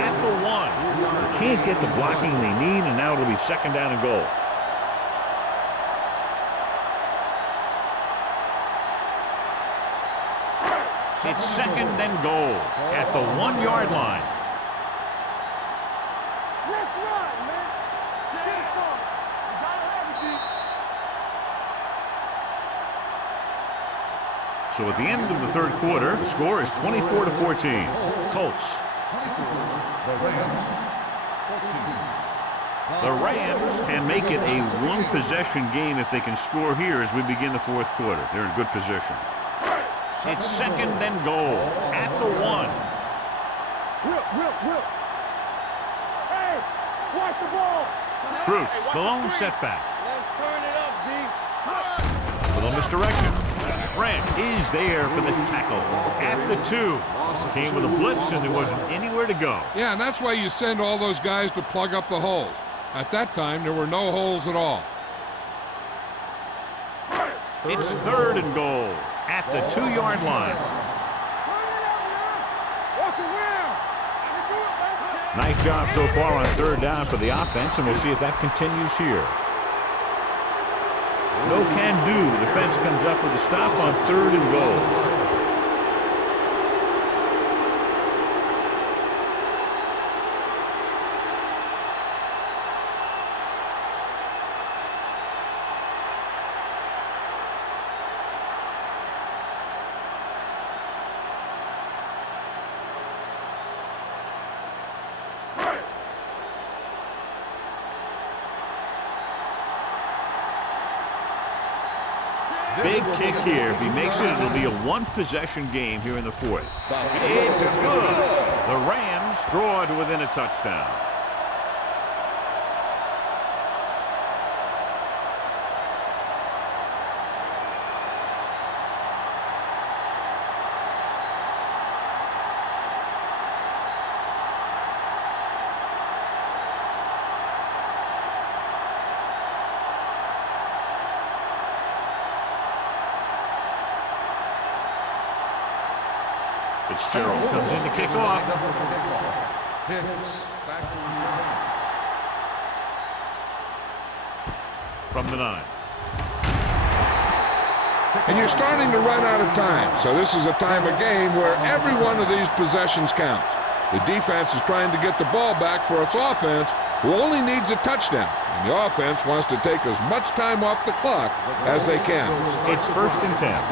at the 1. They can't get the blocking they need, and now it'll be second down and goal. It's second and goal at the 1-yard line. Let's run, man. Get it on. You gotta have it, D. So at the end of the 3rd quarter, the score is 24-14. Colts. The Rams can make it a 1-possession game if they can score here as we begin the 4th quarter. They're in good position. It's second and goal at the 1. Whip. Hey, watch the ball. Bruce, the lone setback. Let's turn it up, D. A little misdirection. Branch is there for the tackle at the 2. Came with a blitz and there wasn't anywhere to go. Yeah, and that's why you send all those guys to plug up the holes. At that time, there were no holes at all. It's 3rd and goal at the 2-yard line. Nice job so far on 3rd down for the offense, and we'll see if that continues here. No can do. The defense comes up with a stop on 3rd and goal. Big kick here. If he makes it, it'll be a 1-possession game here in the 4th. It's good. The Rams draw to within a touchdown. Fitzgerald comes in to kick off. From the 9. And you're starting to run out of time, so this is a time of game where every one of these possessions counts. The defense is trying to get the ball back for its offense, who only needs a touchdown. And the offense wants to take as much time off the clock as they can. It's 1st and 10.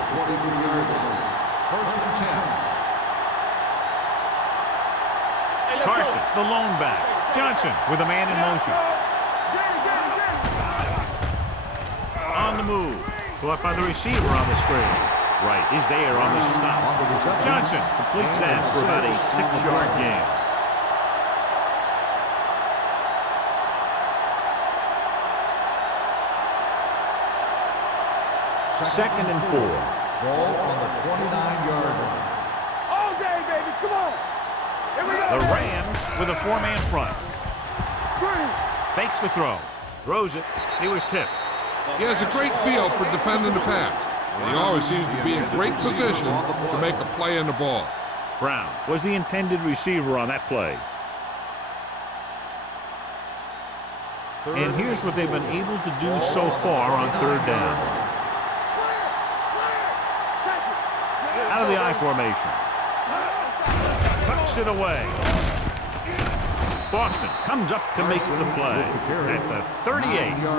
1st and 10. Carson, the lone back. Johnson with a man in motion. On the move. Caught by the receiver on the screen. Right is there on the stop. Johnson completes that for about a 6-yard gain. Second and 4. Ball on the 29-yard line. All day, baby. Come on. Here we go. The Rams with a 4-man front. Fakes the throw. Throws it. He was tipped. He has a great feel for defending the pass, and he always seems to be in great position to make a play in the ball. Brown was the intended receiver on that play. And here's what they've been able to do so far on 3rd down. Out of the I formation. Tucks it away. Boston comes up to make the play at the 38,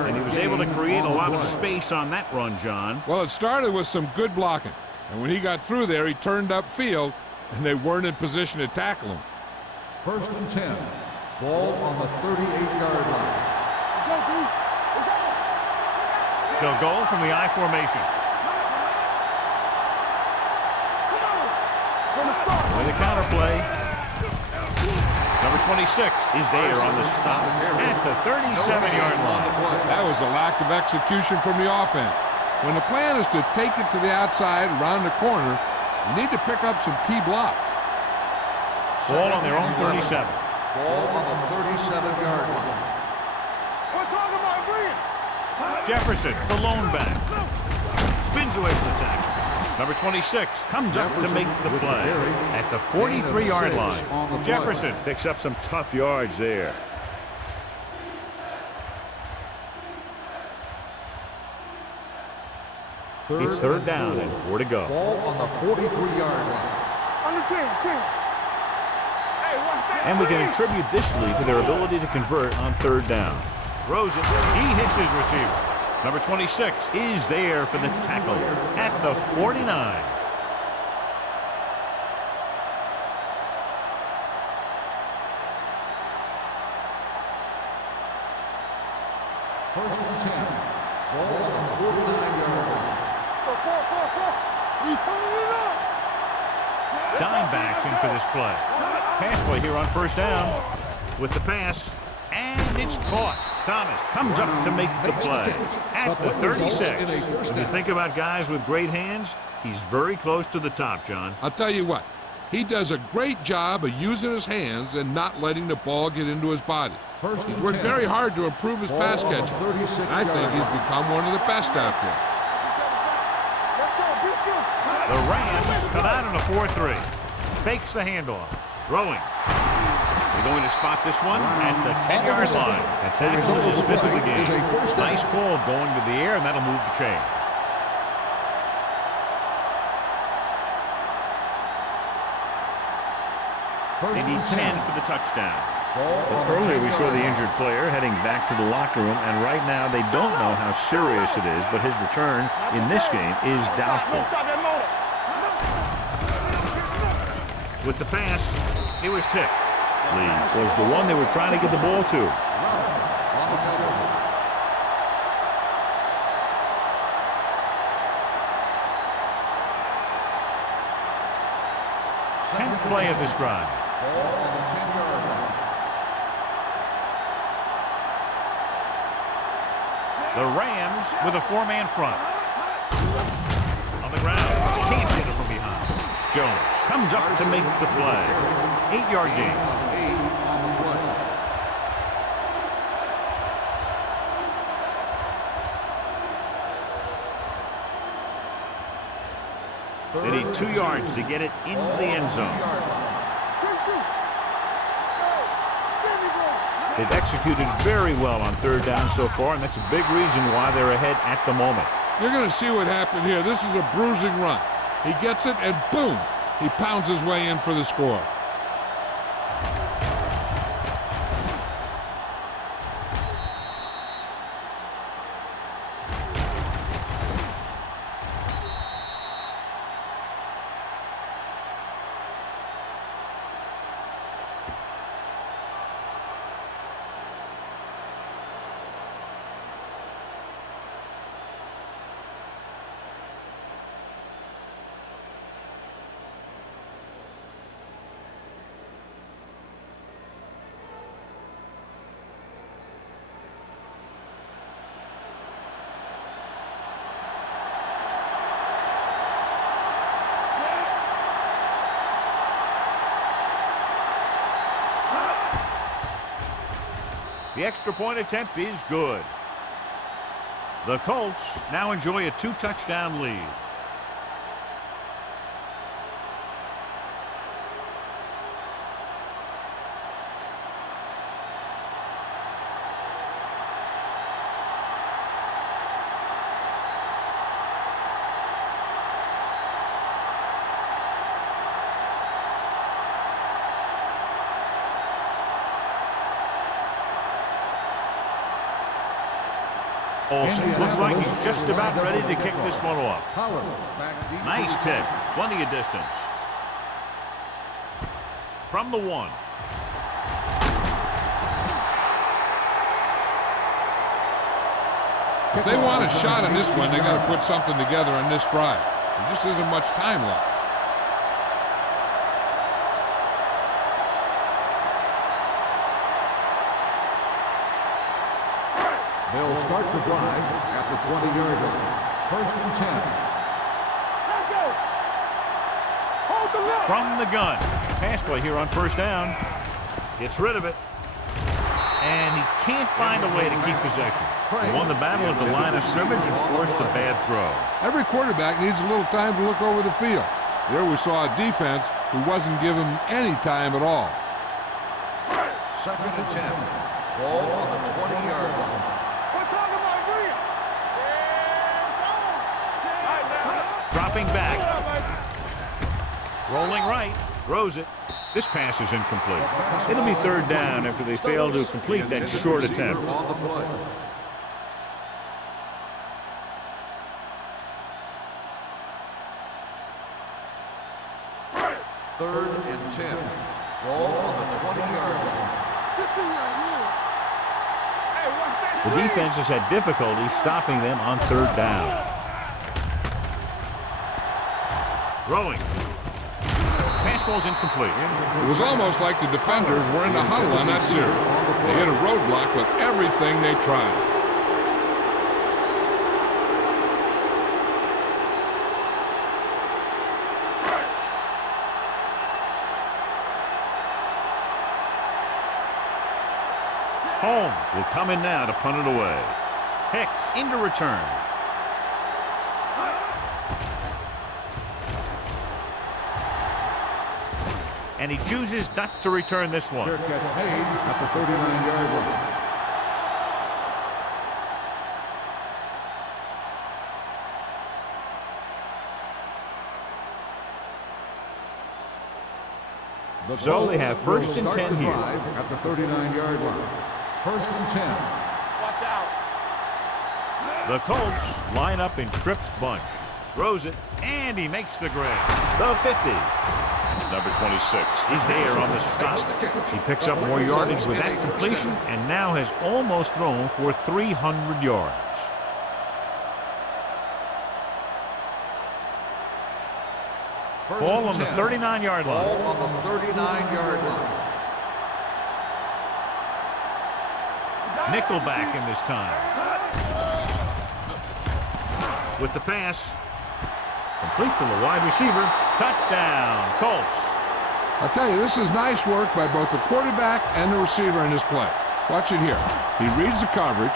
and he was able to create a lot of space on that run, John. Well, it started with some good blocking, and when he got through there, he turned upfield, and they weren't in position to tackle him. 1st and 10. Ball on the 38-yard line. They'll go from the I formation. With a counterplay. Number 26 is there on the stop at the 37-yard line. That was a lack of execution from the offense. When the plan is to take it to the outside, around the corner, you need to pick up some key blocks. Ball on their own 37. Ball on the 37-yard line. We're talking about brilliant. Jefferson, the lone back. Spins away from the tackle. Number 26 comes up to make the play at the 43-yard line. Jefferson picks up some tough yards there. It's 3rd down and 4 to go. Ball on the 43-yard line. On the 10. Hey, watch that. And we can attribute this lead to their ability to convert on 3rd down. Throws it. He hits his receiver. Number 26 is there for the tackle at the 49. First and 10. Ball on the 49-yard line. You turning it up. Dime backs in for this play. Pass play here on 1st down with the pass. And it's caught. Thomas comes up to make the play at the 36. When you think about guys with great hands, he's very close to the top, John. I'll tell you what, he does a great job of using his hands and not letting the ball get into his body. He's worked very hard to improve his pass catching. I think he's become one of the best out there. come out in a 4-3. Fakes the handoff. Throwing. They're going to spot this one at the 10-yard line. That tackle is his 5th of the game. Nice call going to the air, and that'll move the chain. They need 10 for the touchdown. Well, earlier we saw the injured player heading back to the locker room, and right now they don't know how serious it is, but his return in this game is doubtful. With the pass, it was tipped. Lee was the one they were trying to get the ball to. Tenth play of this drive. The Rams with a 4-man front. On the ground, can't get it from behind. Jones comes up to make the play. 8-yard gain. 8 on the play. They need 2 yards to get it into the end zone. They've executed very well on 3rd down so far, and that's a big reason why they're ahead at the moment. You're going to see what happened here. This is a bruising run. He gets it, and boom, he pounds his way in for the score. The extra point attempt is good. The Colts now enjoy a 2-touchdown lead. Olsen looks like he's just about ready to kick this one off. Nice kick. Plenty of distance. From the 1. If they want a shot in this one, they got to put something together on this drive. There just isn't much time left. They'll start the drive at the 20-yard line. 1st and 10. Let's go. Hold the left. From the gun. Pass play here on 1st down. Gets rid of it. And he can't find a way to keep possession. He won the battle at the line of scrimmage and forced a bad throw. Every quarterback needs a little time to look over the field. There we saw a defense who wasn't given any time at all. 2nd and 10. Ball on the 20-yard line. Dropping back. Rolling right. Throws it. This pass is incomplete. It'll be 3rd down after they fail to complete that short attempt. Third and 10. Ball on the 20-yard line. The defense has had difficulty stopping them on 3rd down. Throwing. Pass ball's incomplete. It was almost like the defenders were in the huddle on that series. They hit a roadblock with everything they tried. Holmes will come in now to punt it away. Hicks into return. and he chooses not to return this one. Fair catch made at the 39-yard line. So they have first and 10 here. At the 39-yard line. First and 10. Watch out. The Colts line up in Tripp's bunch. Throws it, and he makes the grab. The 50. Number 26 is there on the stop. He picks up more yardage with that completion and now has almost thrown for 300 yards. Ball on the 39-yard line. Ball on the 39-yard line. Nickelback in this time. With the pass. Complete to the wide receiver. Touchdown, Colts. I'll tell you, this is nice work by both the quarterback and the receiver in this play. Watch it here. He reads the coverage,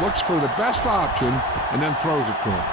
looks for the best option, and then throws it to him.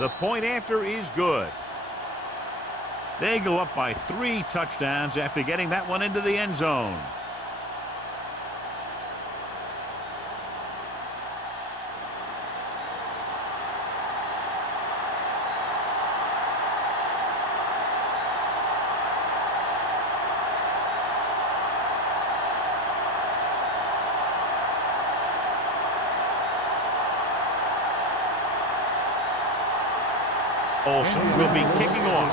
The point after is good. They go up by 3 touchdowns after getting that one into the end zone. Olsen will be kicking off.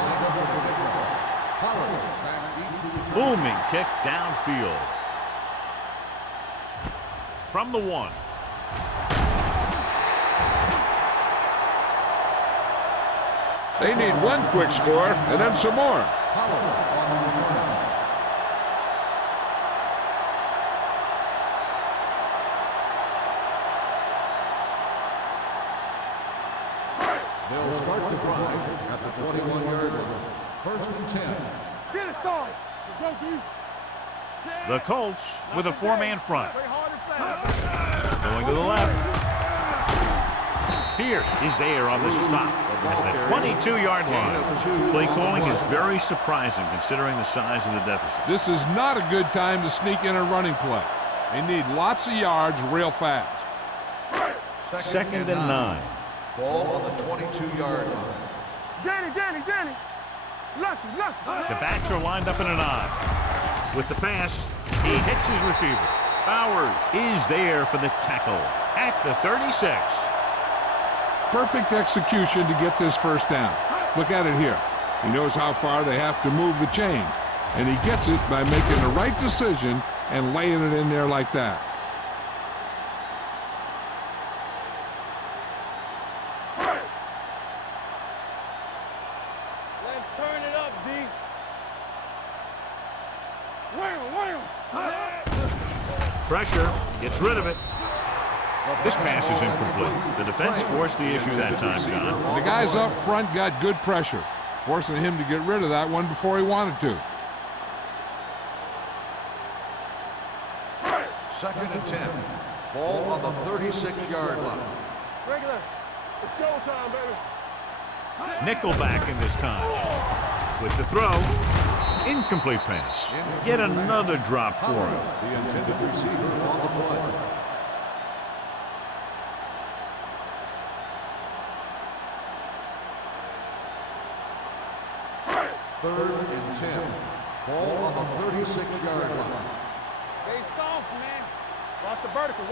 Booming kick downfield. From the 1. They need one quick score and then some more. They'll start the drive at the 21-yard line. First and 10. Get it started. Let's go, D. The Colts with a 4-man front. Play hard and fast. Going to the left. Pierce is there on the stop at the 22-yard line. Play calling is very surprising considering the size of the deficit. This is not a good time to sneak in a running play. They need lots of yards real fast. Second and 9. Ball on the 22-yard line. Danny. Lucky. The backs are lined up in an I. With the pass, he hits his receiver. Bowers is there for the tackle at the 36. Perfect execution to get this first down. Look at it here. He knows how far they have to move the chains, and he gets it by making the right decision and laying it in there like that. Let's turn it up, D. Wham. Pressure, gets rid of it. This pass is incomplete. The defense forced the issue that time, John. The guys up front got good pressure, forcing him to get rid of that one before he wanted to. Second and 10. Ball on the 36-yard line. Regular. It's showtime, baby. Nickelback in this time. With the throw, incomplete pass. Yet another drop for him. The intended receiver on the play. Third and 10. Ball on the 36-yard line. Stay soft, man. Watch the vertical.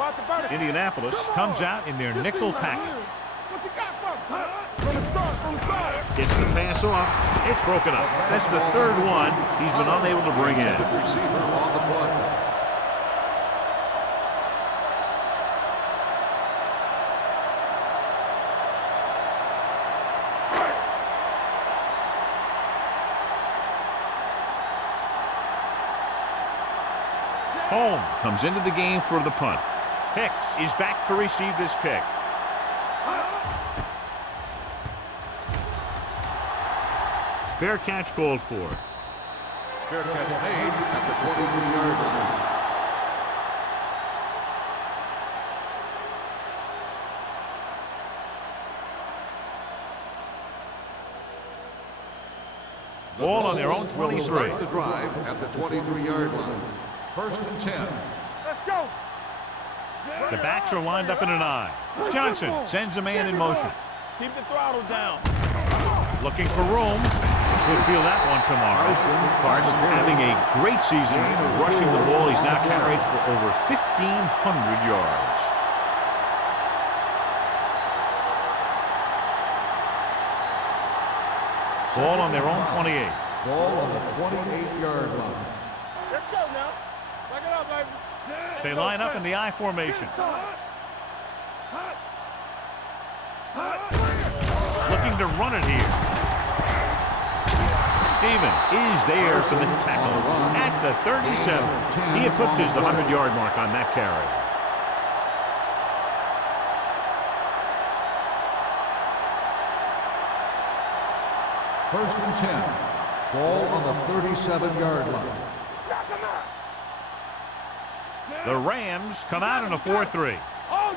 Indianapolis comes out in their nickel package. What you got for me? From the start. Gets the pass off. It's broken up. That's the third one he's been unable to bring in. Intended receiver on the play. Holmes comes into the game for the punt. Hicks is back to receive this kick. Fair catch called for. Fair catch made at the 23-yard line. Ball on their own 23. Start the drive at the 23-yard line. 1st and 10. Let's go. The backs are lined up in an I. Johnson sends a man in motion. Keep the throttle down. Looking for room. We'll feel that one tomorrow. Carson having a great season rushing the ball. He's now carried for over 1,500 yards. Ball on their own 28. Ball on the 28-yard line. Let's go now. Back it up, baby. They line up in the I formation. Looking to run it here. Stevens is there for the tackle at the 37. He eclipses the 100-yard mark on that carry. First and 10. Ball on the 37-yard line. The Rams come out in a 4-3.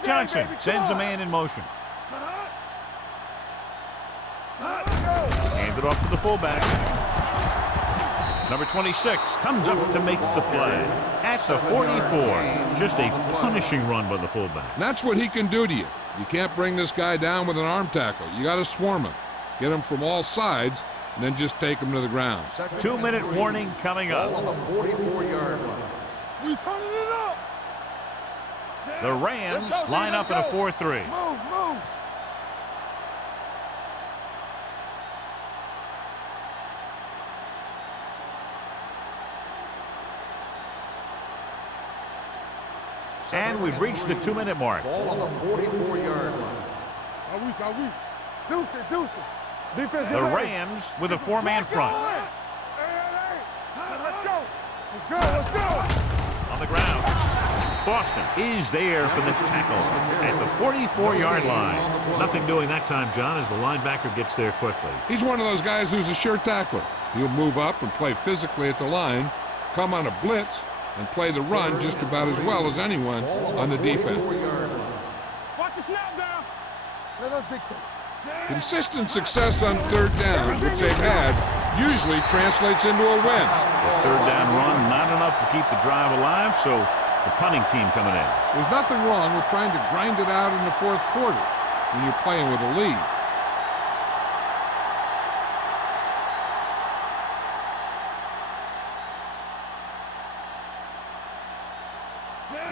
Johnson sends a man in motion. Hand it off to the fullback. Number 26 comes up to make the play at the 44. Just a punishing run by the fullback. And that's what he can do to you. You can't bring this guy down with an arm tackle. You got to swarm him. Get him from all sides, and then just take him to the ground. 2-minute warning coming Ball on up. the 44-yard line. We turning it up. The Rams line up in a 4-3. Move, move. And we've reached the 2-minute mark. Ball on the 44-yard line. Are we? Deuce it, deuce it. Defense, The Rams with a 4-man front. Let's go. Let's go, let's go. On the ground. Boston is there for the tackle at the 44-yard line. Nothing doing that time, John, as the linebacker gets there quickly. He's one of those guys who's a sure tackler. He'll move up and play physically at the line, come on a blitz, and play the run just about as well as anyone on the defense. Watch the snap down. Let us dictate. Consistent success on 3rd down, which they've had, usually translates into a win. The 3rd down run, not enough to keep the drive alive, so the punting team coming in. There's nothing wrong with trying to grind it out in the 4th quarter when you're playing with a lead.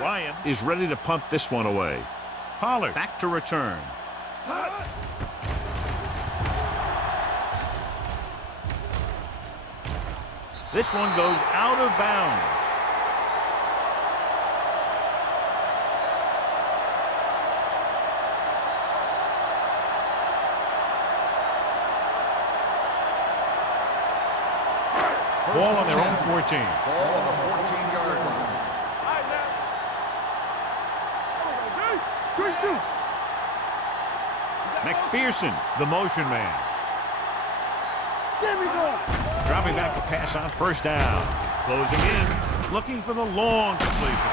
Ryan is ready to punt this one away. Pollard back to return. This one goes out of bounds. Ball on their own 14. Ball on the 14-yard line. McPherson, the motion man. There we go. Dropping back to pass on 1st down. Closing in, looking for the long completion.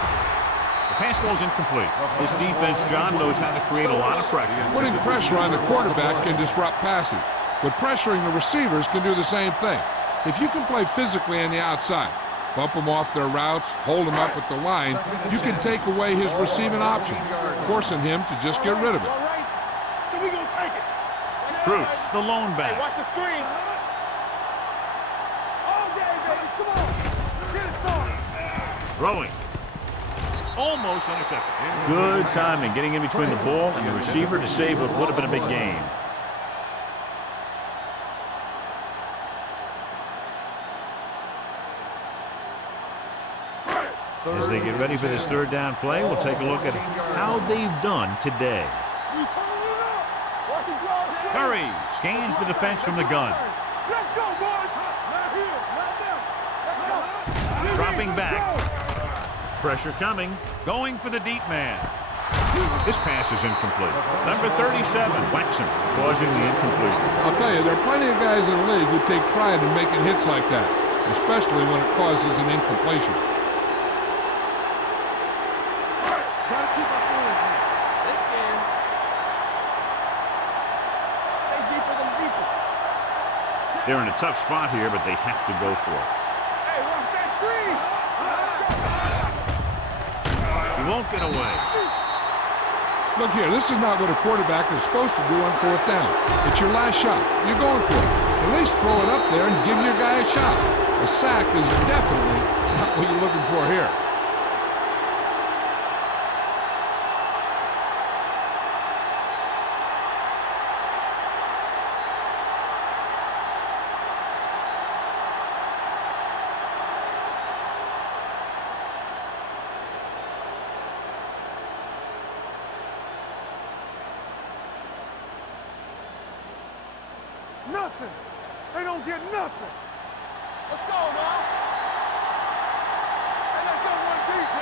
The pass ball is incomplete. This defense, John, knows how to create a lot of pressure. Putting pressure on the quarterback can disrupt passing, but pressuring the receivers can do the same thing. If you can play physically on the outside, bump them off their routes, hold them up at the line, you can take away his receiving options, forcing him to just get rid of it. All right. So we gonna take it. Bruce, the lone Hey, back. watch the screen. All day, baby. Come on. Get it started. Throwing. Almost intercepted. Good timing, getting in between the ball and the receiver to save what would have been a big gain. As they get ready for this 3rd down play, we'll take a look at how they've done today. We turning it up. Watch it draw. Curry scans the defense from the gun. Let's go, boys. Not here, not there. Let's go. Dropping back. Pressure coming. Going for the deep man. This pass is incomplete. Number 37 whacks him, causing the incompletion. I'll tell you, there are plenty of guys in the league who take pride in making hits like that, especially when it causes an incompletion. Gotta keep our feelings in. This game. Stay deeper than deeper. They're in a tough spot here, but they have to go for it. Hey, watch that screen. He won't get away. Look here, this is not what a quarterback is supposed to do on fourth down. It's your last shot. You're going for it. At least throw it up there and give your guy a shot. A sack is definitely not what you're looking for here. Nothing. They don't get nothing. Let's go now. Hey, let's go one piece,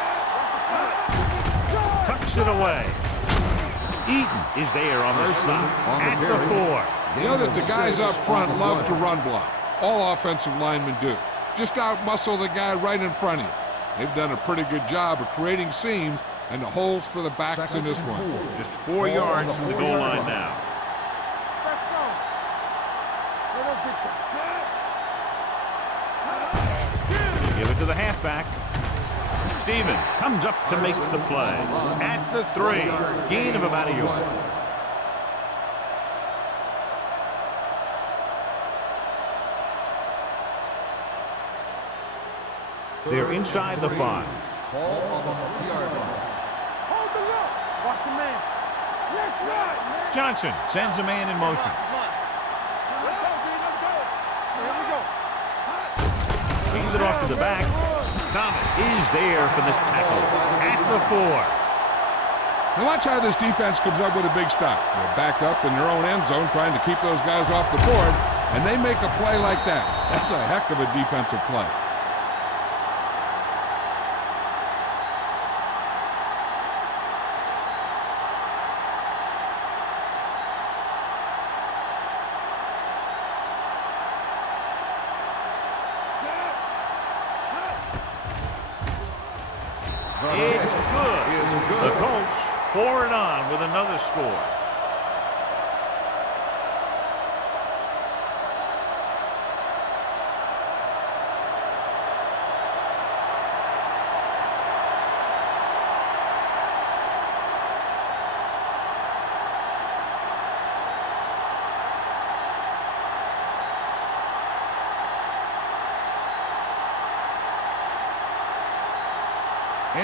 Tucks it away. Eaton is there on the stop at the 4. You know that the guys up front love to run block. All offensive linemen do. Just out-muscle the guy right in front of you. They've done a pretty good job of creating seams and the holes for the backs in this one. Just 4 yards from the goal line now. Let's go. Let us get Give it to the halfback. Stevens comes up to make the play. At the 3. Gain of about a yard. They're inside the 5. Ball on the 3-yard line. Hold the look. Watch your man. Left side, man. Johnson sends a man in motion. Let's go, B. Let's go. Here we go. Hands it off to the back. Thomas is there for the tackle at the 4. Now watch how this defense comes up with a big stop. They're backed up in their own end zone trying to keep those guys off the board, and they make a play like that. That's a heck of a defensive play. It's good. The Colts pour it on with another score.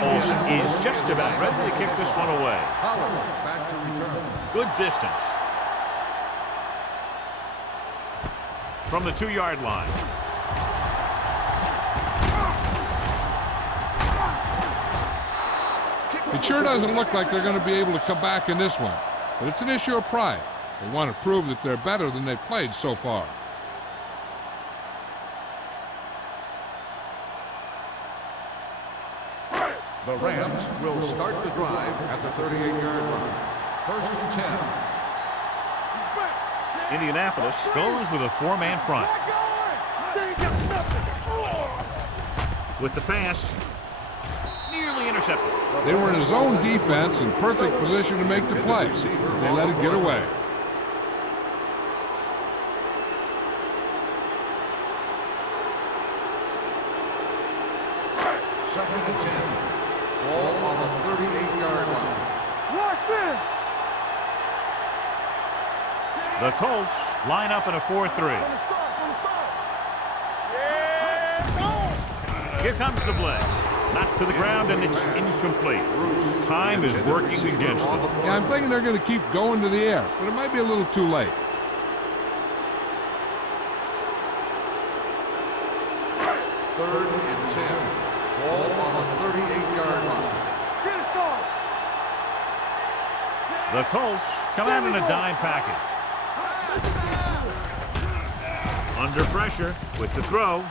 Olsen is just about ready to kick this one away. Back to return. Good distance. From the 2-yard line. It sure doesn't look like they're going to be able to come back in this one, but it's an issue of pride. They want to prove that they're better than they've played so far. The Rams will start the drive at the 38-yard line. 1st and 10. Indianapolis goes with a 4-man front. With the pass, nearly intercepted. They were in his own defense in perfect position to make the play. They let it get away. Second and 10. Ball on the 38-yard line. Watch it. The Colts line up in a 4-3. Here comes the blitz. Knocked to the ground, and it's incomplete. Time is working against them. Yeah, I'm thinking they're going to keep going to the air, but it might be a little too late. Third and 10. Ball on the 38-yard line. The Colts come out in a dime package. Under pressure with the throw.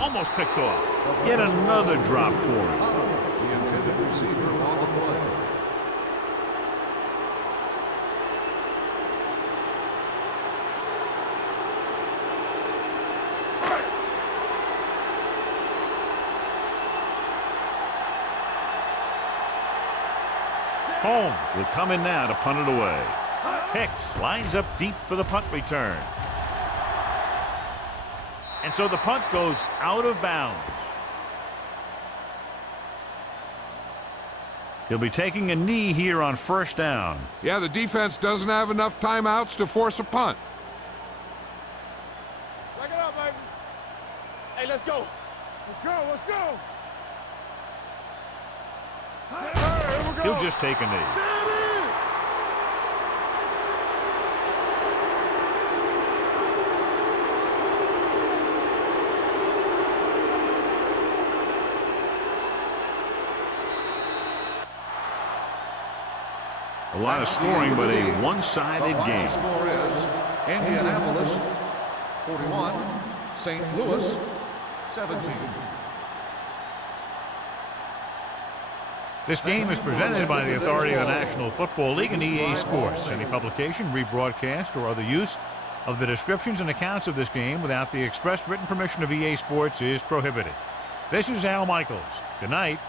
Almost picked off. Yet another drop for him. The intended receiver on the play. Holmes will come in now to punt it away. Hicks lines up deep for the punt return. And so the punt goes out of bounds. He'll be taking a knee here on first down. Yeah, the defense doesn't have enough timeouts to force a punt. Break it up, baby. Hey, let's go. Let's go, let's go. Here we go. He'll just take a knee. There it is. A lot of scoring, but a one-sided The final game. score is Indianapolis 41, St. Louis 17. This game is presented by the authority of the National Football League and EA Sports. Any publication, rebroadcast, or other use of the descriptions and accounts of this game without the expressed written permission of EA Sports is prohibited. This is Al Michaels. Good night.